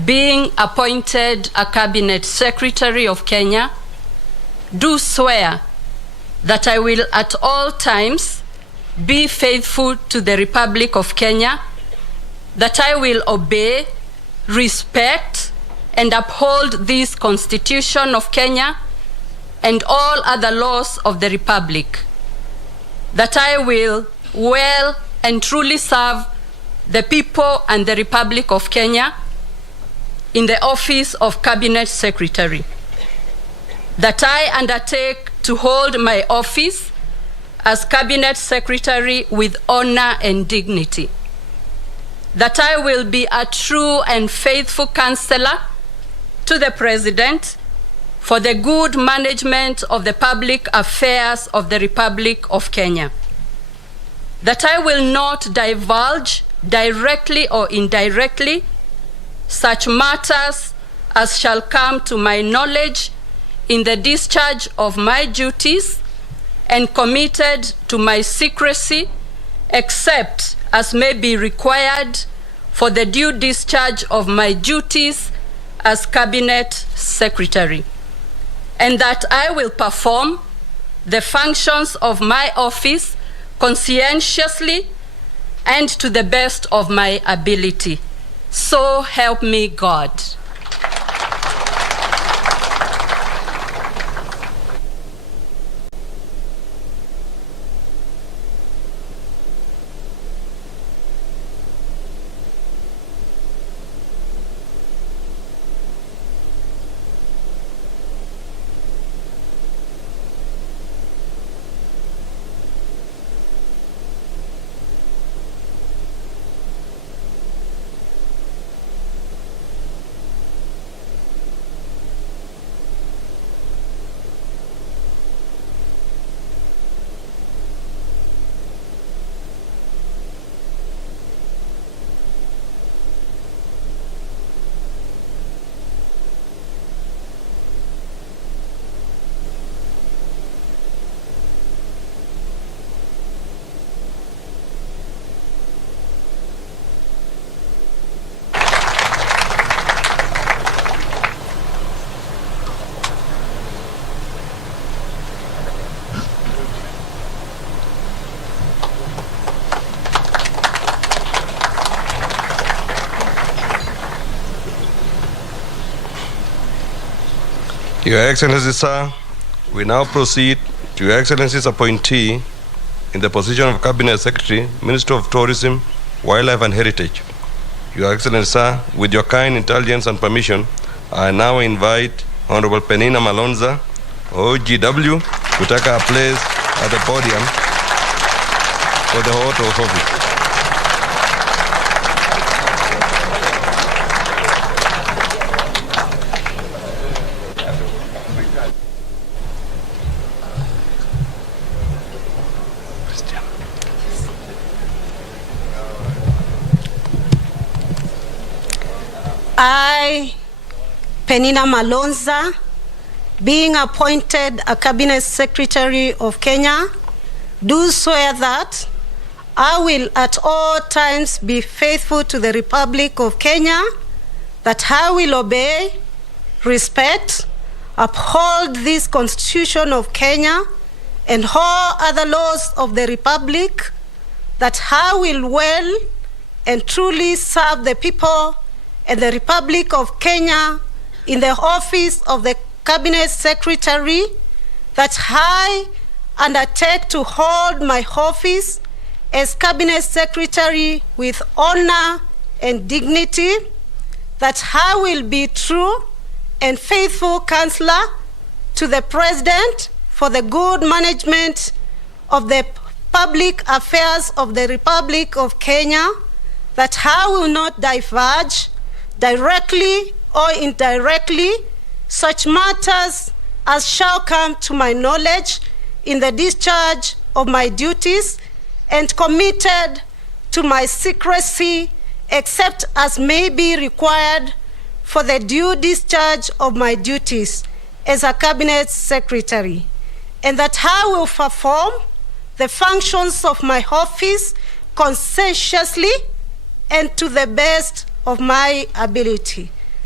being appointed a Cabinet Secretary of Kenya, do swear that I will at all times be faithful to the Republic of Kenya, that I will obey, respect, and uphold this Constitution of Kenya and all other laws of the Republic, that I will well and truly serve the people and the Republic of Kenya in the office of Cabinet Secretary, that I undertake to hold my office as Cabinet Secretary with honor and dignity, that I will be a true and faithful counselor to the President for the good management of the public affairs of the Republic of Kenya, that I will not divulge directly or indirectly such matters as shall come to my knowledge in the discharge of my duties and committed to my secrecy, except as may be required for the due discharge of my duties as Cabinet Secretary, and that I will perform the functions of my office conscientiously and to the best of my ability. So help me God. Your Excellency, sir, we now proceed to Your Excellency's appointee in the position of Cabinet Secretary, Minister of Tourism, Wildlife and Heritage. Your Excellency, sir, with your kind intelligence and permission, I now invite Honorable Penina Malonza, OGW, to take her place at the podium for the oath of office. I, Penina Malonza, being appointed a Cabinet Secretary of Kenya, do swear that I will at all times be faithful to the Republic of Kenya, that I will obey, respect, uphold this Constitution of Kenya and all other laws of the Republic, that I will well and truly serve the people and the Republic of Kenya in the office of the Cabinet Secretary, that I undertake to hold my office as Cabinet Secretary with honor and dignity, that I will be true and faithful counselor to the President for the good management of the public affairs of the Republic of Kenya, that I will not divulge directly or indirectly such matters as shall come to my knowledge in the discharge of my duties and committed to my secrecy, except as may be required for the due discharge of my duties as a Cabinet Secretary, and that I will perform the functions of my office conscientiously and to the best of my ability.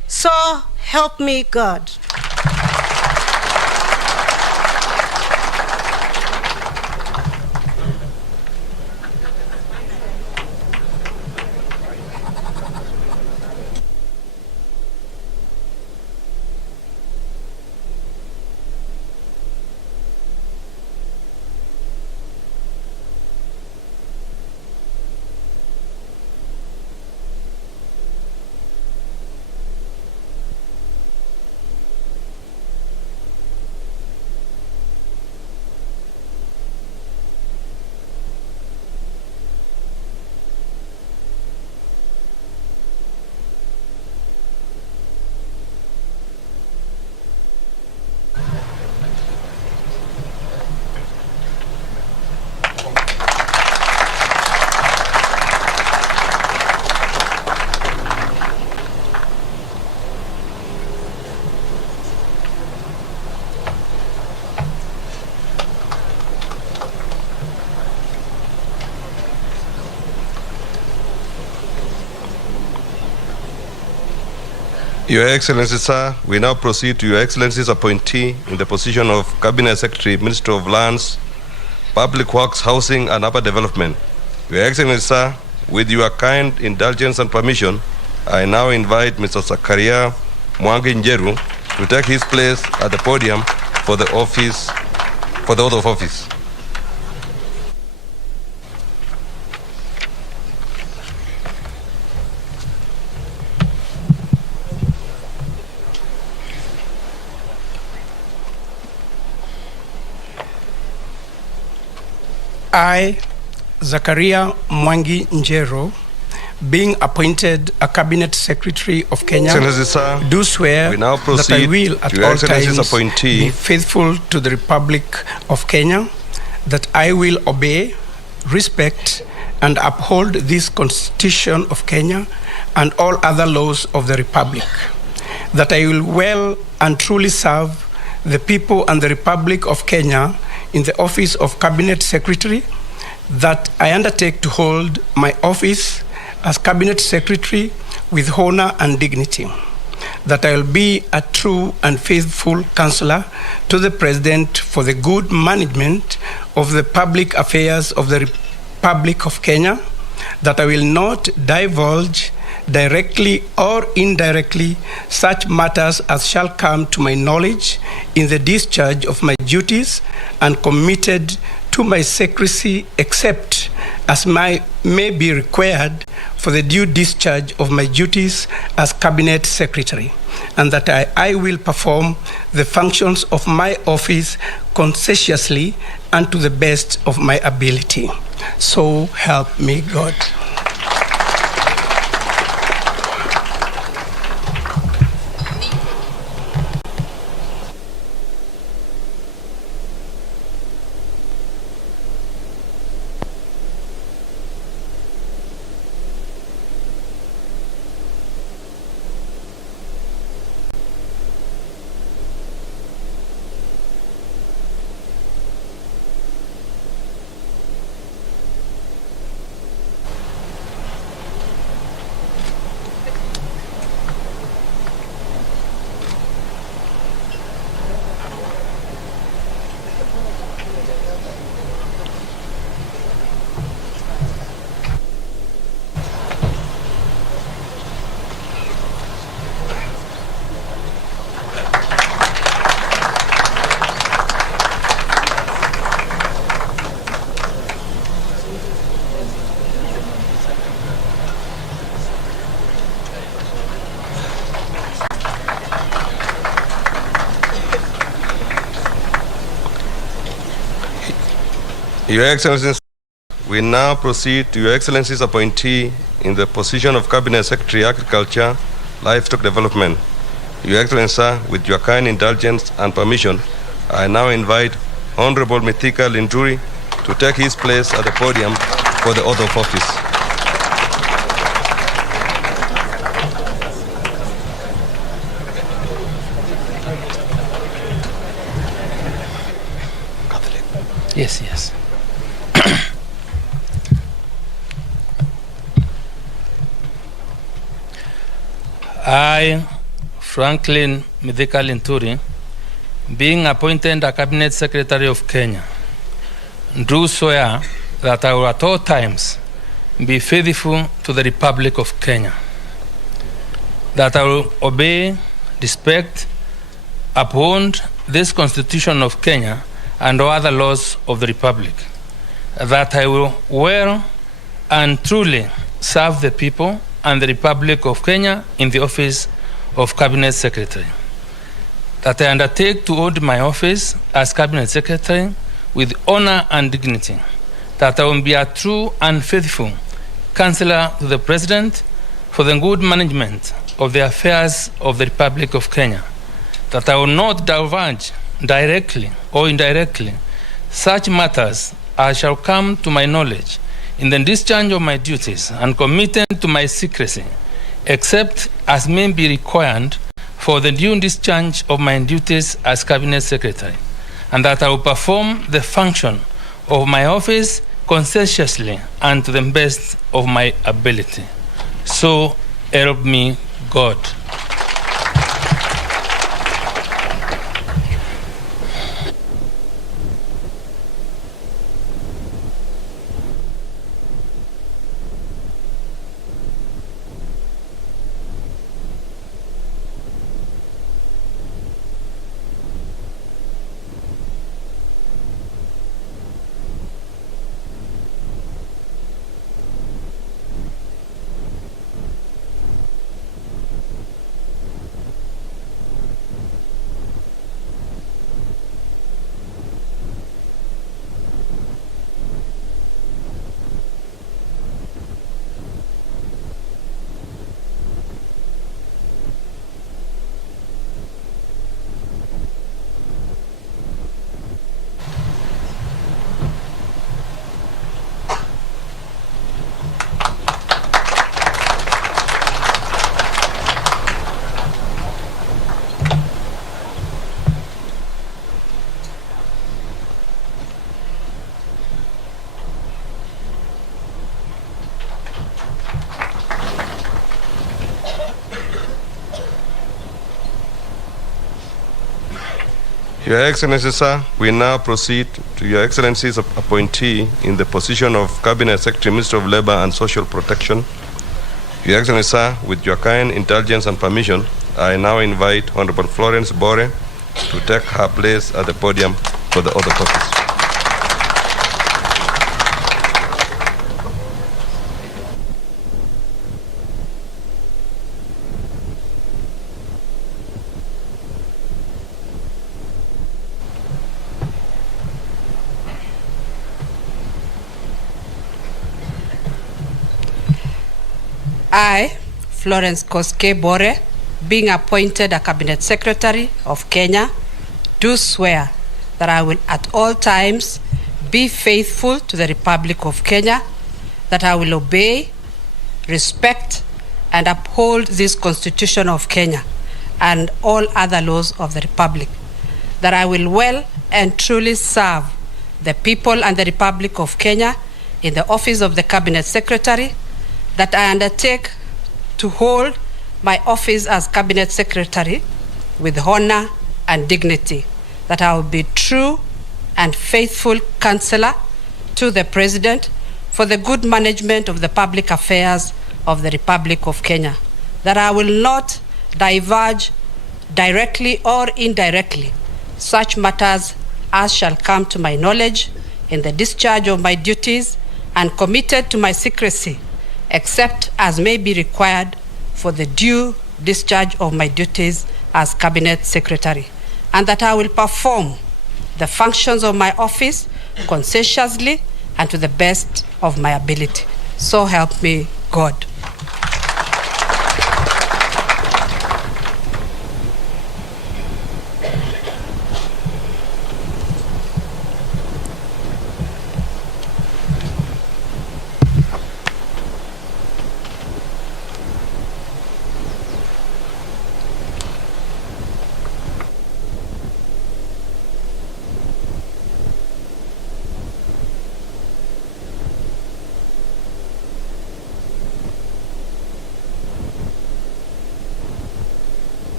So help me God. Your Excellency, sir, we now proceed to Your Excellency's appointee in the position of Cabinet Secretary, Minister of Lands, Public Works, Housing and Urban Development. Your Excellency, sir, with your kind indulgence and permission, I now invite Mr. Zakaria Mwangi Njeru to take his place at the podium for the oath of office. I, Zakaria Mwangi Njeru, being appointed a Cabinet Secretary of Kenya, sir, do swear that I will at all times be faithful to the Republic of Kenya, that I will obey, respect, and uphold this Constitution of Kenya and all other laws of the Republic, that I will well and truly serve the people and the Republic of Kenya in the office of Cabinet Secretary, that I undertake to hold my office as Cabinet Secretary with honor and dignity, that I will be a true and faithful counselor to the President for the good management of the public affairs of the Republic of Kenya, that I will not divulge directly or indirectly such matters as shall come to my knowledge in the discharge of my duties and committed to my secrecy except as may be required for the due discharge of my duties as Cabinet Secretary, and that I will perform the functions of my office conscientiously and to the best of my ability. So help me God. Your Excellency, we now proceed to Your Excellency's appointee in the position of Cabinet Secretary, Agriculture, Livestock Development. Your Excellency, sir, with your kind indulgence and permission, I now invite Honorable Mithika Linturi to take his place at the podium for the oath of office. Yes, yes. I, Franklin Mithika Linturi, being appointed a Cabinet Secretary of Kenya, do swear that I will at all times be faithful to the Republic of Kenya, that I will obey, respect, uphold this Constitution of Kenya and all other laws of the Republic, that I will well and truly serve the people and the Republic of Kenya in the office of Cabinet Secretary, that I undertake to hold my office as Cabinet Secretary with honor and dignity, that I will be a true and faithful counselor to the President for the good management of the affairs of the Republic of Kenya, that I will not divulge directly or indirectly such matters as shall come to my knowledge in the discharge of my duties and committed to my secrecy, except as may be required for the due discharge of my duties as Cabinet Secretary, and that I will perform the function of my office conscientiously and to the best of my ability. So help me God. Your Excellency, sir, we now proceed to Your Excellency's appointee in the position of Cabinet Secretary, Minister of Labor and Social Protection. Your Excellency, sir, with your kind indulgence and permission, I now invite Honorable Florence Bore to take her place at the podium for the oath of office. I, Florence Koske Bore, being appointed a Cabinet Secretary of Kenya, do swear that I will at all times be faithful to the Republic of Kenya, that I will obey, respect, and uphold this Constitution of Kenya and all other laws of the Republic, that I will well and truly serve the people and the Republic of Kenya in the office of the Cabinet Secretary, that I undertake to hold my office as Cabinet Secretary with honor and dignity, that I will be true and faithful counselor to the President for the good management of the public affairs of the Republic of Kenya, that I will not divulge directly or indirectly such matters as shall come to my knowledge in the discharge of my duties and committed to my secrecy, except as may be required for the due discharge of my duties as Cabinet Secretary, and that I will perform the functions of my office conscientiously and to the best of my ability. So help me God.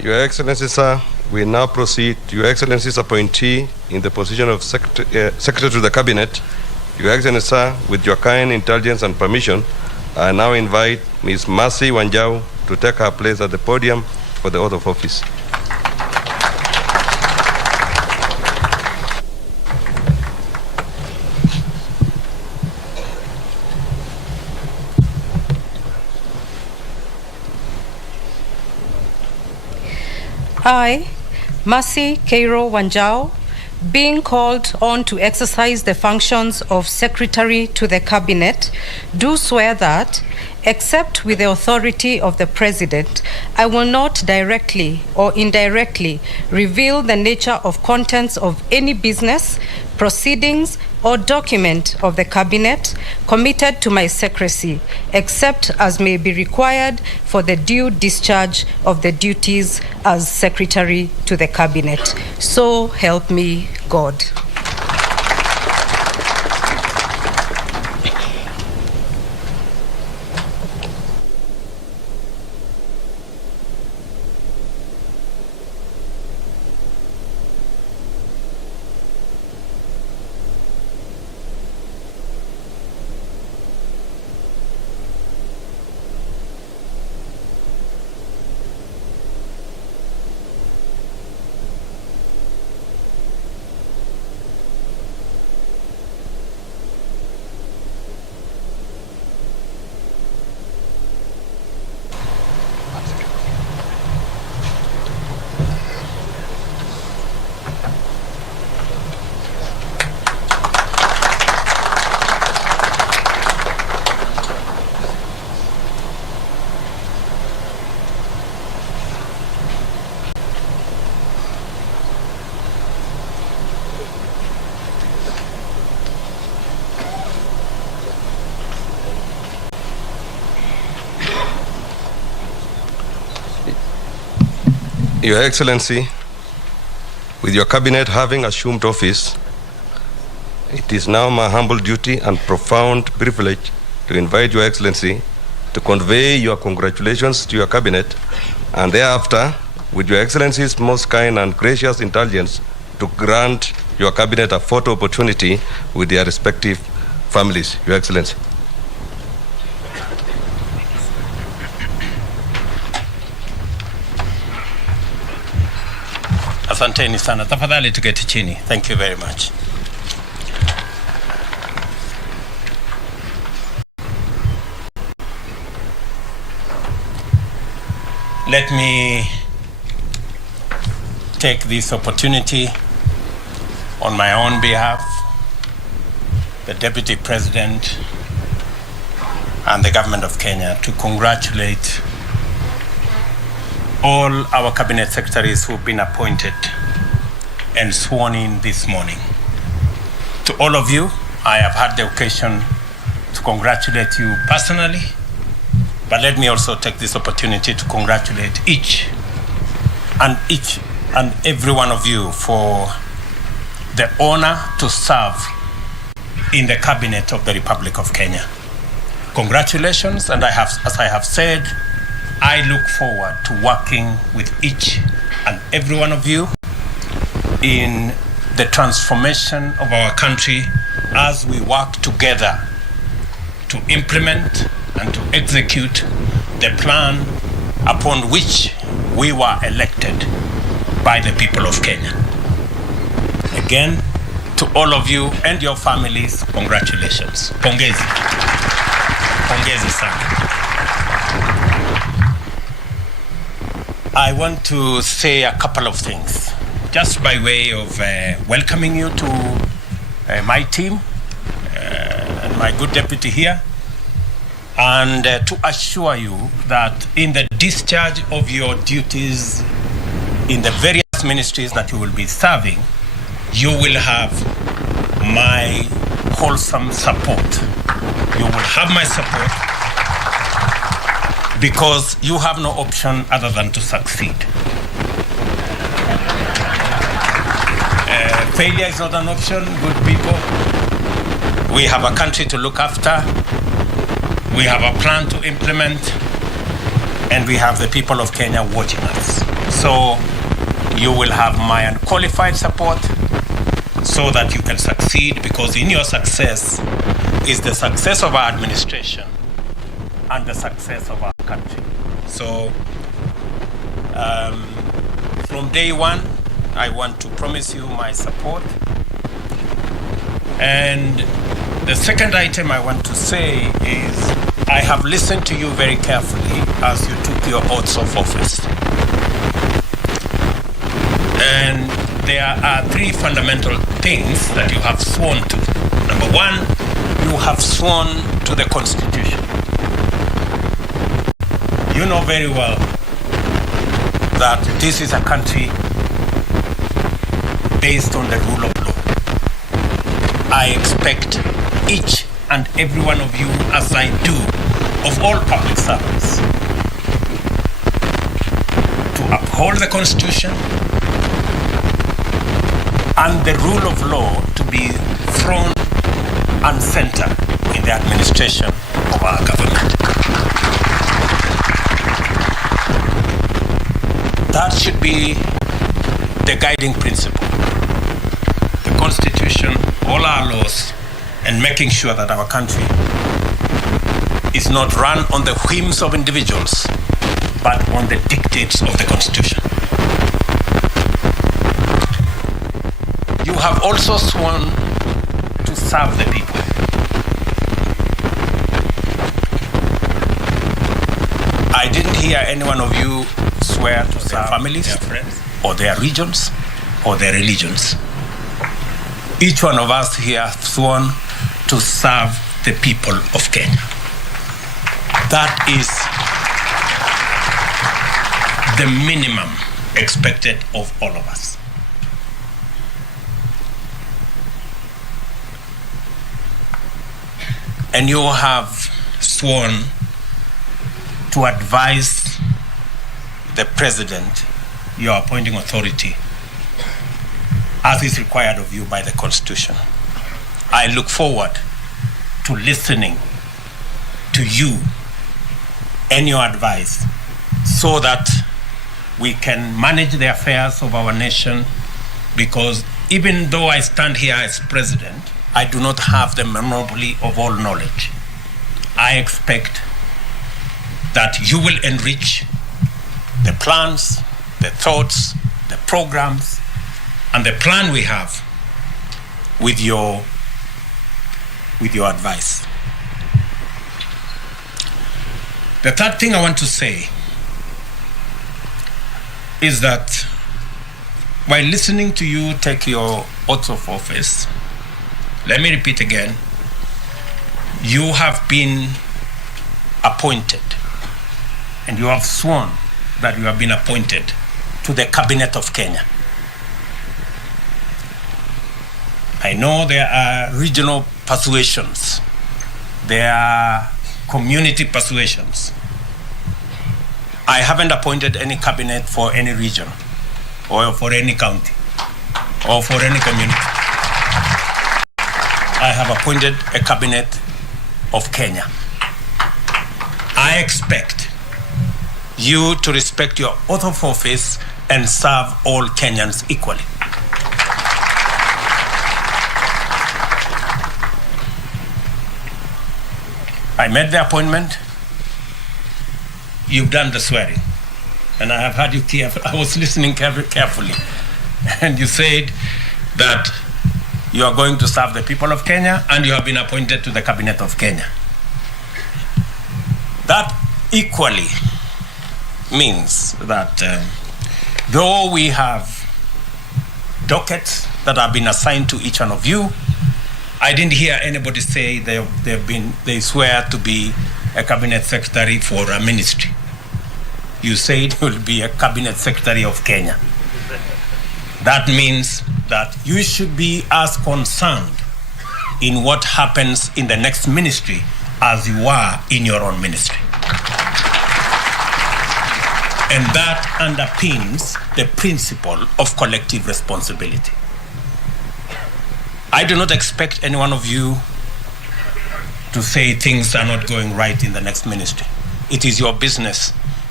Your Excellency, sir, we now proceed to Your Excellency's appointee in the position of Secretary to the Cabinet. Your Excellency, sir, with your kind indulgence and permission, I now invite Ms. Mercy Wanjau to take her place at the podium for the oath of office. I, Mercy Keiro Wanjau, being called on to exercise the functions of Secretary to the Cabinet, do swear that, except with the authority of the President, I will not directly or indirectly reveal the nature of contents of any business, proceedings, or document of the Cabinet committed to my secrecy, except as may be required for the due discharge of the duties as Secretary to the Cabinet. So help me God. Your Excellency, with your Cabinet having assumed office, it is now my humble duty and profound privilege to invite Your Excellency to convey your congratulations to your Cabinet, and thereafter, with Your Excellency's most kind and gracious indulgence, to grant your Cabinet a photo opportunity with their respective families. Your Excellency. Asanteni sana. Tafadhali tuketi chini. Thank you very much. Let me take this opportunity on my own behalf, the Deputy President and the Government of Kenya, to congratulate all our Cabinet Secretaries who've been appointed and sworn in this morning. To all of you, I have had the occasion to congratulate you personally, but let me also take this opportunity to congratulate each and every one of you for the honor to serve in the Cabinet of the Republic of Kenya. Congratulations, and as I have said, I look forward to working with each and every one of you in the transformation of our country as we work together to implement and to execute the plan upon which we were elected by the people of Kenya. Again, to all of you and your families, congratulations. Pongezi. Pongezi sana. I want to say a couple of things, just by way of welcoming you to my team and my good deputy here, and to assure you that in the discharge of your duties in the various ministries that you will be serving, you will have my wholesome support. You will have my support, because you have no option other than to succeed. Failure is not an option, good people. We have a country to look after. We have a plan to implement. and we have the people of Kenya watching us. So you will have my unqualified support so that you can succeed, because in your success is the success of our administration and the success of our country. So from day one, I want to promise you my support. And the second item I want to say is I have listened to you very carefully as you took your oaths of office. And there are three fundamental things that you have sworn to. Number one, you have sworn to the Constitution. You know very well that this is a country based on the rule of law. I expect each and every one of you, as I do of all public servants, to uphold the Constitution and the rule of law to be front and center in the administration of our government. That should be the guiding principle. The Constitution, all our laws, and making sure that our country is not run on the whims of individuals, but on the dictates of the Constitution. You have also sworn to serve the people. I didn't hear any one of you swear to serve their families, their friends, or their regions, or their religions. Each one of us here has sworn to serve the people of Kenya. That is the minimum expected of all of us. And you have sworn to advise the president, your appointing authority, as is required of you by the Constitution. I look forward to listening to you and your advice so that we can manage the affairs of our nation, because even though I stand here as president, I do not have the monopoly of all knowledge. I expect that you will enrich the plans, the thoughts, the programs, and the plan we have with your advice. The third thing I want to say is that while listening to you take your oath of office, let me repeat again, you have been appointed, and you have sworn that you have been appointed to the Cabinet of Kenya. I know there are regional persuasions, there are community persuasions. I haven't appointed any cabinet for any region, or for any county, or for any community. I have appointed a cabinet of Kenya. I expect you to respect your oath of office and serve all Kenyans equally. I made the appointment. You've done the swearing. And I have heard you carefully. I was listening carefully. And you said that you are going to serve the people of Kenya, and you have been appointed to the Cabinet of Kenya. That equally means that though we have dockets that have been assigned to each one of you, I didn't hear anybody say they swear to be a cabinet secretary for a ministry. You said you will be a cabinet secretary of Kenya. That means that you should be as concerned in what happens in the next ministry as you are in your own ministry. And that underpins the principle of collective responsibility. I do not expect any one of you to say things are not going right in the next ministry. It is your business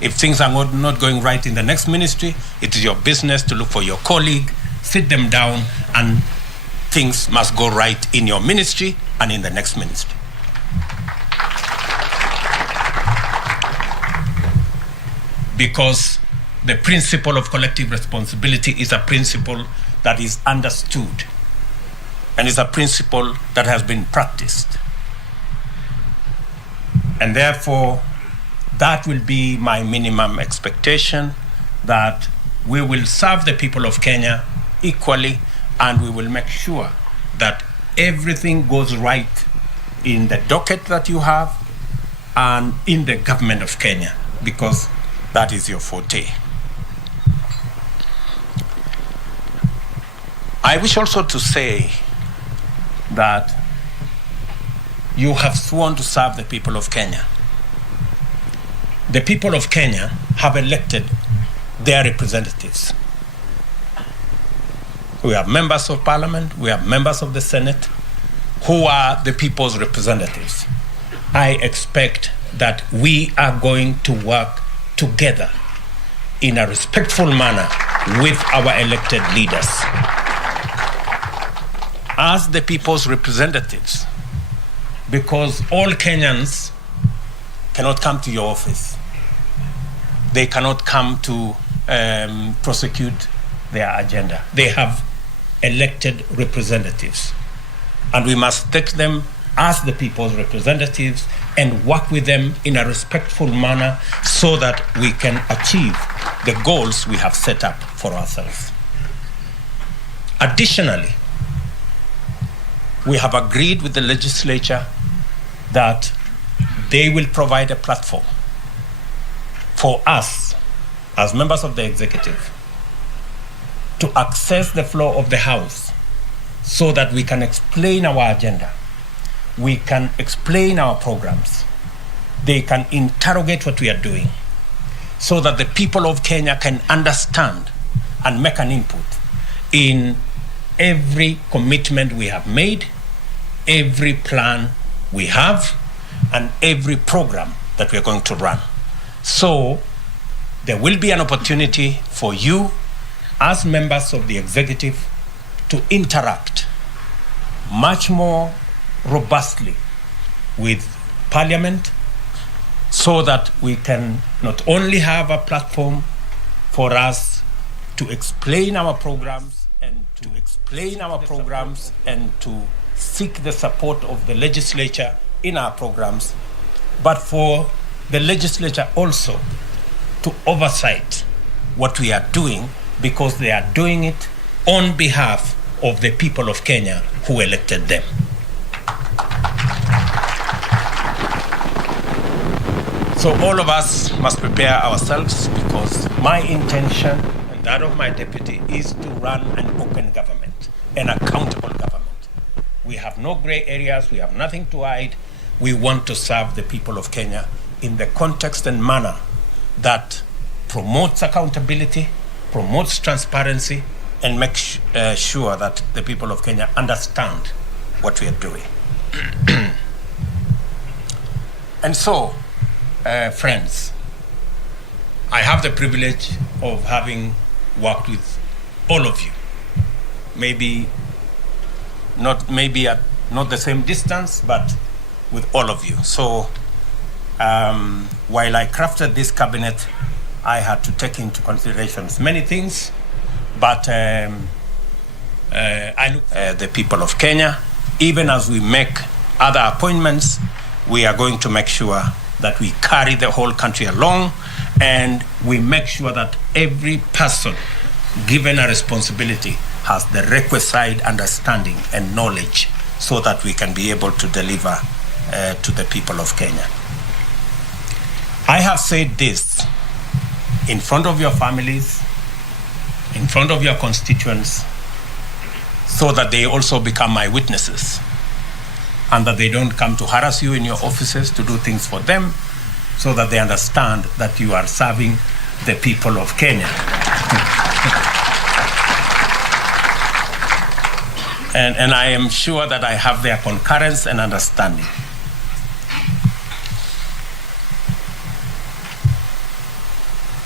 If things are not going right in the next ministry, it is your business to look for your colleague, sit them down, and things must go right in your ministry and in the next ministry. Because the principle of collective responsibility is a principle that is understood and is a principle that has been practiced. And therefore, that will be my minimum expectation, that we will serve the people of Kenya equally, and we will make sure that everything goes right in the docket that you have and in the government of Kenya, because that is your forte. I wish also to say that you have sworn to serve the people of Kenya. The people of Kenya have elected their representatives. We have members of parliament, we have members of the Senate, who are the people's representatives. I expect that we are going to work together in a respectful manner with our elected leaders. As the people's representatives, because all Kenyans cannot come to your office. They cannot come to prosecute their agenda. They have elected representatives. And we must take them as the people's representatives and work with them in a respectful manner so that we can achieve the goals we have set up for ourselves. Additionally, we have agreed with the legislature that they will provide a platform for us as members of the executive to access the floor of the House so that we can explain our agenda, we can explain our programs, they can interrogate what we are doing, so that the people of Kenya can understand and make an input in every commitment we have made, every plan we have, and every program that we are going to run. So there will be an opportunity for you as members of the executive to interact much more robustly with Parliament so that we can not only have a platform for us to explain our programs and to seek the support of the legislature in our programs, but for the legislature also to oversight what we are doing, because they are doing it on behalf of the people of Kenya who elected them. So all of us must prepare ourselves, because my intention and that of my deputy is to run an open government, an accountable government. We have no gray areas, we have nothing to hide. We want to serve the people of Kenya in the context and manner that promotes accountability, promotes transparency, and makes sure that the people of Kenya understand what we are doing. And so, friends, I have the privilege of having worked with all of you. Maybe not the same distance, but with all of you. So while I crafted this cabinet, I had to take into consideration many things, but I look at the people of Kenya. Even as we make other appointments, we are going to make sure that we carry the whole country along, and we make sure that every person given a responsibility has the requisite understanding and knowledge so that we can be able to deliver to the people of Kenya. I have said this in front of your families, in front of your constituents, so that they also become my witnesses, and that they don't come to harass you in your offices to do things for them, so that they understand that you are serving the people of Kenya. And I am sure that I have their concurrence and understanding.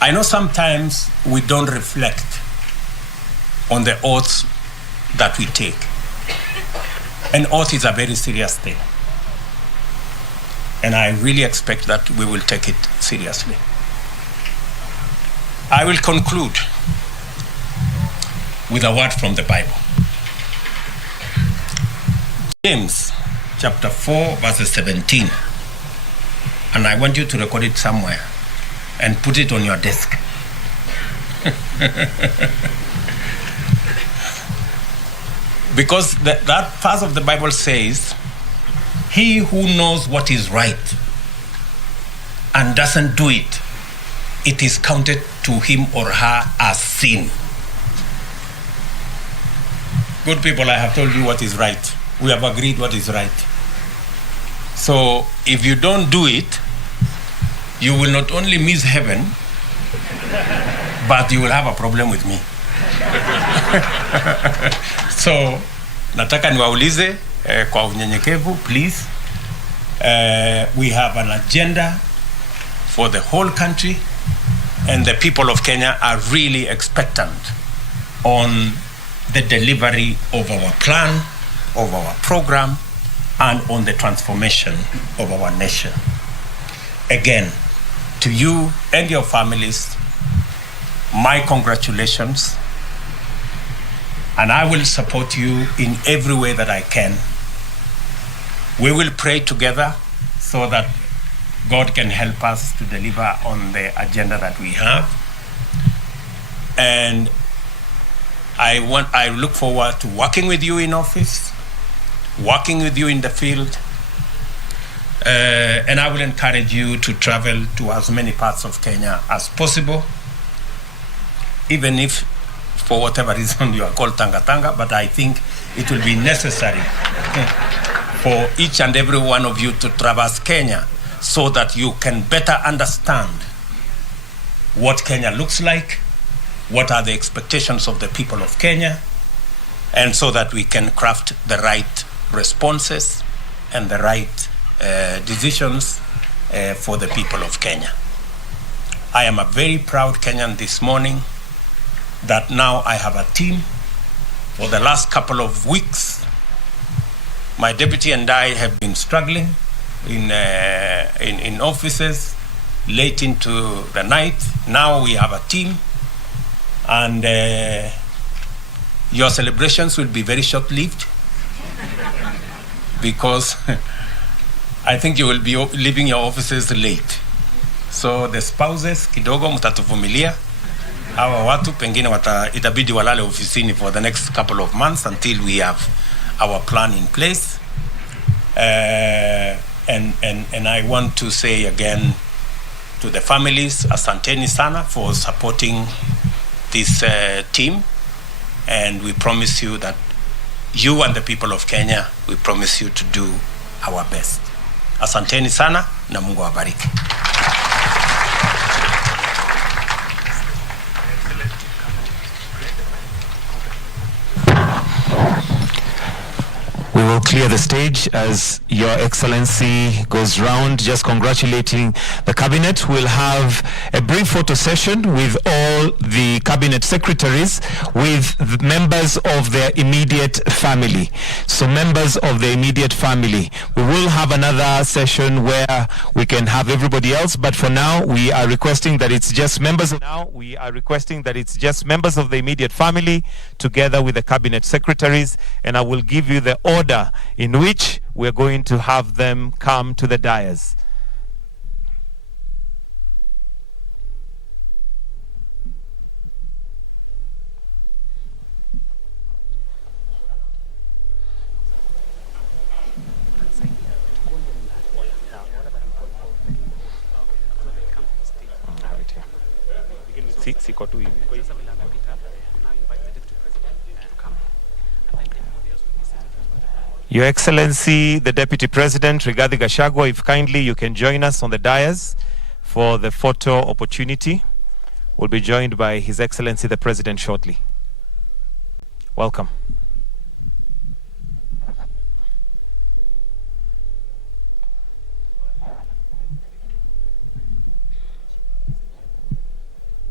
I know sometimes we don't reflect on the oaths that we take. An oath is a very serious thing. And I really expect that we will take it seriously. I will conclude with a word from the Bible. James chapter 4, verses 17. And I want you to record it somewhere and put it on your desk. Because that verse of the Bible says, he who knows what is right and doesn't do it, it is counted to him or her as sin. Good people, I have told you what is right. We have agreed what is right. So if you don't do it, you will not only miss heaven, but you will have a problem with me. So nataka niwaulize kwa unyenyekevu, please. We have an agenda for the whole country, and the people of Kenya are really expectant on the delivery of our plan, of our program, and on the transformation of our nation. Again, to you and your families, my congratulations, and I will support you in every way that I can. We will pray together so that God can help us to deliver on the agenda that we have. And I look forward to working with you in office, working with you in the field, and I will encourage you to travel to as many parts of Kenya as possible, even if for whatever reason you are called Tanga Tanga, but I think it will be necessary for each and every one of you to traverse Kenya so that you can better understand what Kenya looks like, what are the expectations of the people of Kenya, and so that we can craft the right responses and the right decisions for the people of Kenya. I am a very proud Kenyan this morning that now I have a team. For the last couple of weeks, my deputy and I have been struggling in offices late into the night. Now we have a team, and your celebrations will be very short-lived because I think you will be leaving your offices late. So the spouses, kidogo mtatuvumilia. Hawa watu pengine itabidi walale ofisini for the next couple of months until we have our plan in place. And I want to say again to the families, asanteni sana for supporting this team. And we promise you that you and the people of Kenya, we promise you to do our best. Asanteni sana na Mungu awabariki. We will clear the stage as Your Excellency goes round, just congratulating the Cabinet. We'll have a brief photo session with all the Cabinet Secretaries, with the members of their immediate family. So members of the immediate family. We will have another session where we can have everybody else, but for now we are requesting that it's just members of the immediate family together with the Cabinet Secretaries, and I will give you the order in which we're going to have them come to the dais. Your Excellency, the Deputy President, Rigathi Gachagua, if kindly you can join us on the dais for the photo opportunity. We'll be joined by His Excellency the President shortly. Welcome.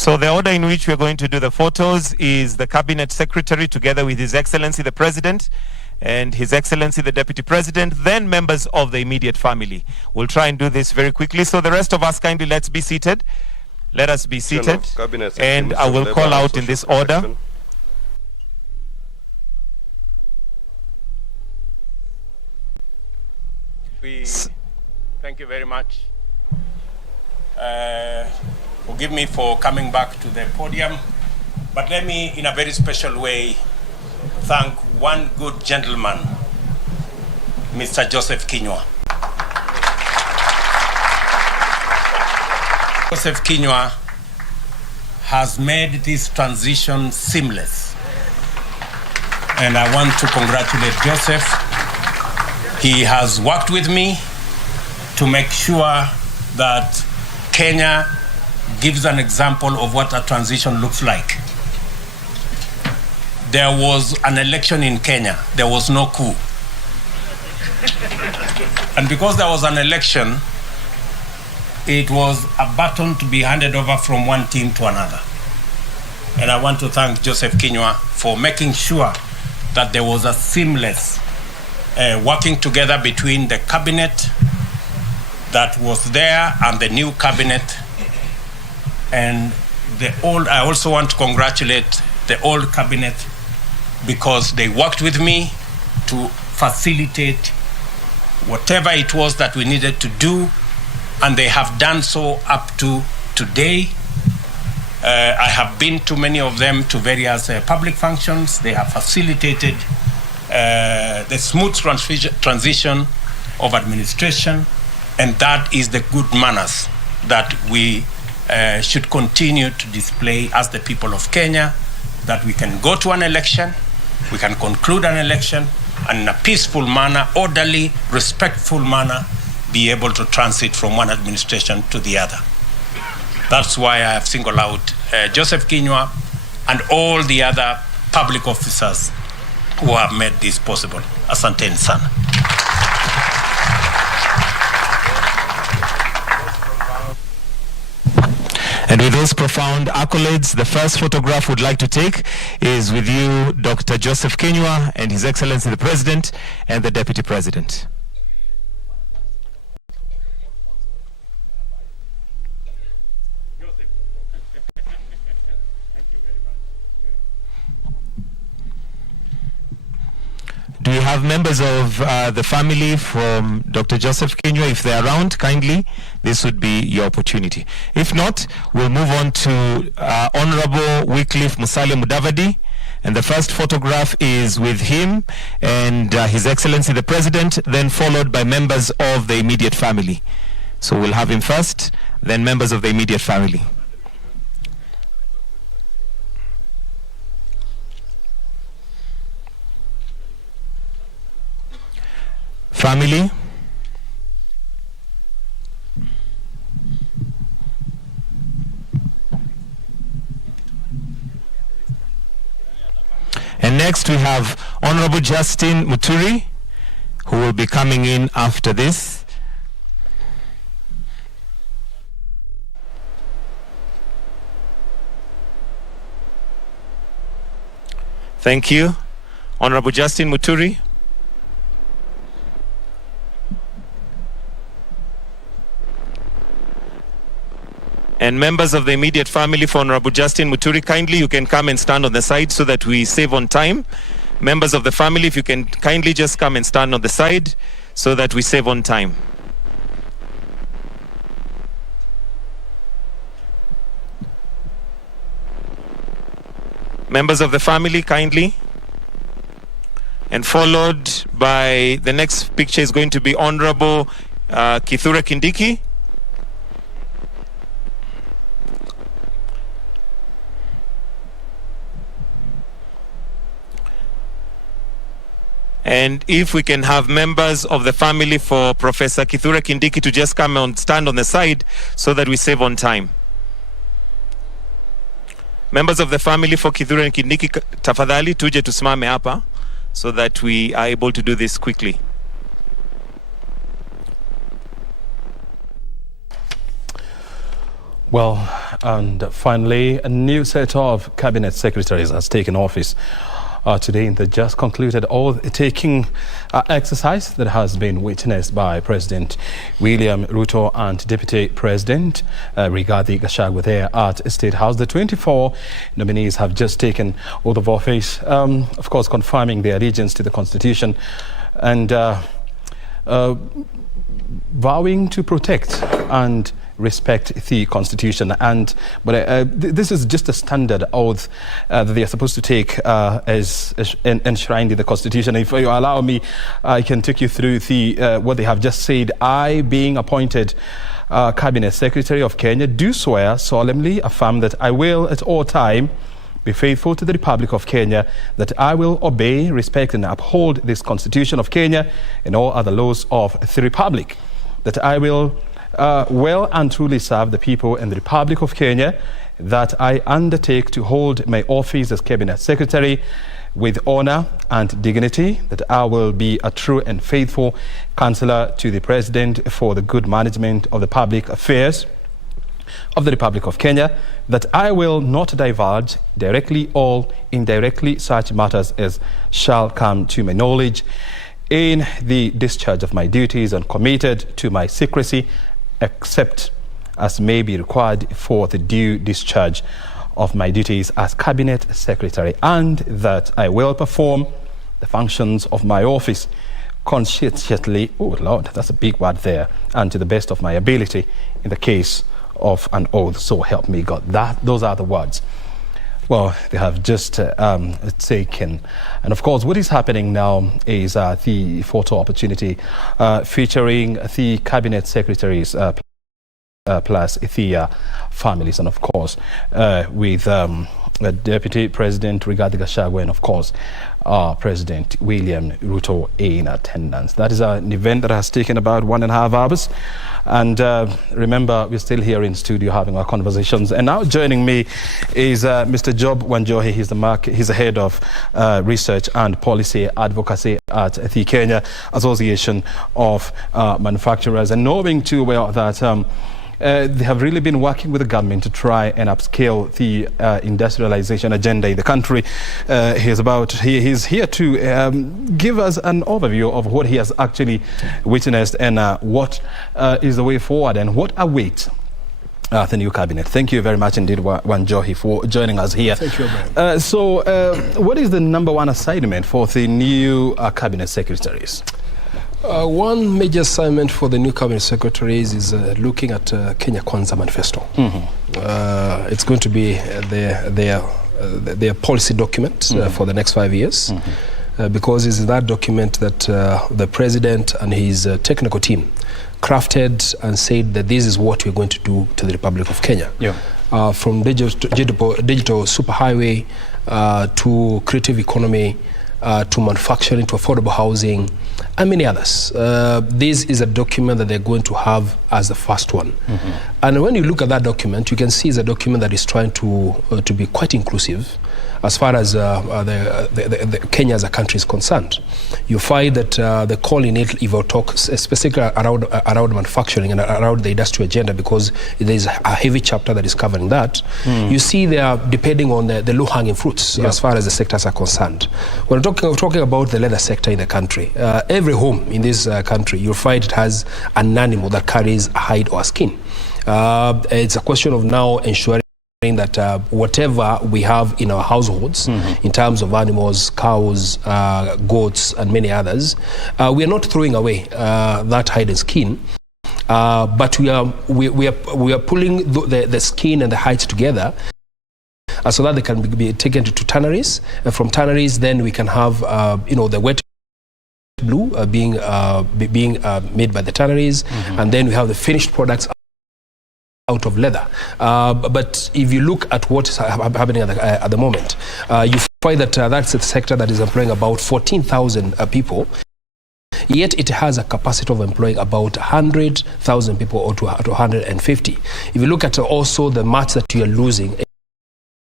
So the order in which we're going to do the photos is the Cabinet Secretary together with His Excellency the President and His Excellency the Deputy President, then members of the immediate family. We'll try and do this very quickly. So the rest of us, kindly let's be seated. Let us be seated. And I will call out in this order. Thank you very much. Forgive me for coming back to the podium, but let me, in a very special way, thank one good gentleman, Mr. Joseph Kinyua. Joseph Kinyua has made this transition seamless, and I want to congratulate Joseph. He has worked with me to make sure that Kenya gives an example of what a transition looks like. There was an election in Kenya. There was no coup. And because there was an election, it was a baton to be handed over from one team to another. And I want to thank Joseph Kinyua for making sure that there was a seamless working together between the cabinet that was there and the new cabinet. And I also want to congratulate the old cabinet because they worked with me to facilitate whatever it was that we needed to do, and they have done so up to today. I have been to many of them to various public functions. They have facilitated the smooth transition of administration, and that is the good manners that we should continue to display as the people of Kenya, that we can go to an election, we can conclude an election, and in a peaceful manner, orderly, respectful manner, be able to transit from one administration to the other. That's why I have singled out Joseph Kinyua and all the other public officers who have made this possible. Asanteni sana. And with those profound accolades, the first photograph we'd like to take is with you, Dr. Joseph Kinyua, and His Excellency the President and the Deputy President. Do you have members of the family from Dr. Joseph Kinyua? If they're around, kindly, this would be your opportunity. If not, we'll move on to Honorable Wycliffe Musalia Mudavadi. And the first photograph is with him and His Excellency the President, then followed by members of the immediate family. So we'll have him first, then members of the immediate family. Family. And next we have Honorable Justin Muturi, who will be coming in after this. Thank you. Honorable Justin Muturi. And members of the immediate family for Honorable Justin Muturi, kindly you can come and stand on the side so that we save on time. Members of the family, if you can kindly just come and stand on the side so that we save on time. Members of the family, kindly. And followed by the next picture is going to be Honorable Kithure Kindiki. And if we can have members of the family for Professor Kithure Kindiki to just come and stand on the side so that we save on time. Members of the family for Kithure Kindiki, tafadhali tuje tusimame hapa so that we are able to do this quickly. Well, and finally, a new set of cabinet secretaries has taken office today in the just concluded oath-taking exercise that has been witnessed by President William Ruto and Deputy President Rigathi Gachagua there at State House. The 24 nominees have just taken oath of office, of course, confirming their allegiance to the Constitution and vowing to protect and respect the Constitution. But this is just a standard oath that they are supposed to take as enshrined in the Constitution. If you allow me, I can take you through what they have just said. I, being appointed Cabinet Secretary of Kenya, do swear solemnly affirm that I will at all time be faithful to the Republic of Kenya, that I will obey, respect and uphold this Constitution of Kenya and all other laws of the Republic, that I will well and truly serve the people and the Republic of Kenya, that I undertake to hold my office as Cabinet Secretary with honor and dignity, that I will be a true and faithful counselor to the President for the good management of the public affairs of the Republic of Kenya, that I will not divulge directly or indirectly such matters as shall come to my knowledge in the discharge of my duties, and committed to my secrecy except as may be required for the due discharge of my duties as Cabinet Secretary, and that I will perform the functions of my office conscientiously, oh Lord, that's a big word there, and to the best of my ability in the case of an oath. So help me God. Those are the words. Well, they have just taken. And of course, what is happening now is the photo opportunity featuring the Cabinet Secretaries plus the families, and of course with Deputy President Rigathi Gachagua and of course President William Ruto in attendance. That is an event that has taken about 1.5 hours. And remember, we're still here in studio having our conversations. And now joining me is Mr. Job Wanjohi. He's the head of research and policy advocacy at the Kenya Association of Manufacturers. And knowing too well that they have really been working with the government to try and upscale the industrialization agenda in the country. He's here to give us an overview of what he has actually witnessed and what is the way forward and what awaits the new cabinet. Thank you very much indeed, Wanjohi, for joining us here. Thank you very much. So what is the number one assignment for the new cabinet secretaries? One major assignment for the new cabinet secretaries is looking at Kenya Kwanza manifesto. It's going to be their policy document for the next 5 years, because it's that document that the president and his technical team crafted and said that this is what we're going to do to the Republic of Kenya. From digital superhighway to creative economy, to manufacturing, to affordable housing, and many others. This is a document that they're going to have as the first one. And when you look at that document, you can see it's a document that is trying to be quite inclusive as far as the Kenya as a country is concerned. You find that the call in it will talk specifically around manufacturing and around the industrial agenda, because there is a heavy chapter that is covering that. You see they are depending on the low-hanging fruits as far as the sectors are concerned. When talking about the leather sector in the country, every home in this country, you'll find it has an animal that carries a hide or a skin. It's a question of now ensuring that whatever we have in our households in terms of animals, cows, goats and many others, we are not throwing away that hide and skin, but we are pulling the skin and the hides together so that they can be taken to tanneries, and from tanneries then we can have the wet blue being made by the tanneries, and then we have the finished products out of leather. But if you look at what is happening at the moment, you find that that's a sector that is employing about 14,000 people, yet it has a capacity of employing about 100,000 people or to 150. If you look at also the much that you are losing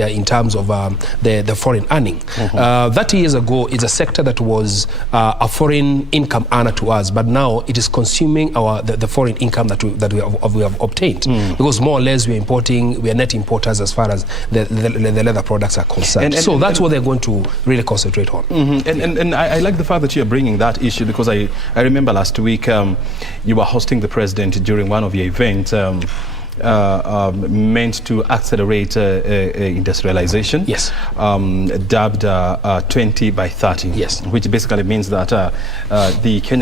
in terms of the foreign earning. 30 years ago, it's a sector that was a foreign income earner to us, but now it is consuming the foreign income that we have obtained, because more or less we are net importers as far as the leather products are concerned. So that's what they're going to really concentrate on. And I like the fact that you're bringing that issue, because I remember last week you were hosting the president during one of your events meant to accelerate industrialization. Yes. Dubbed 20 by 30. Yes. Which basically means that the Kenya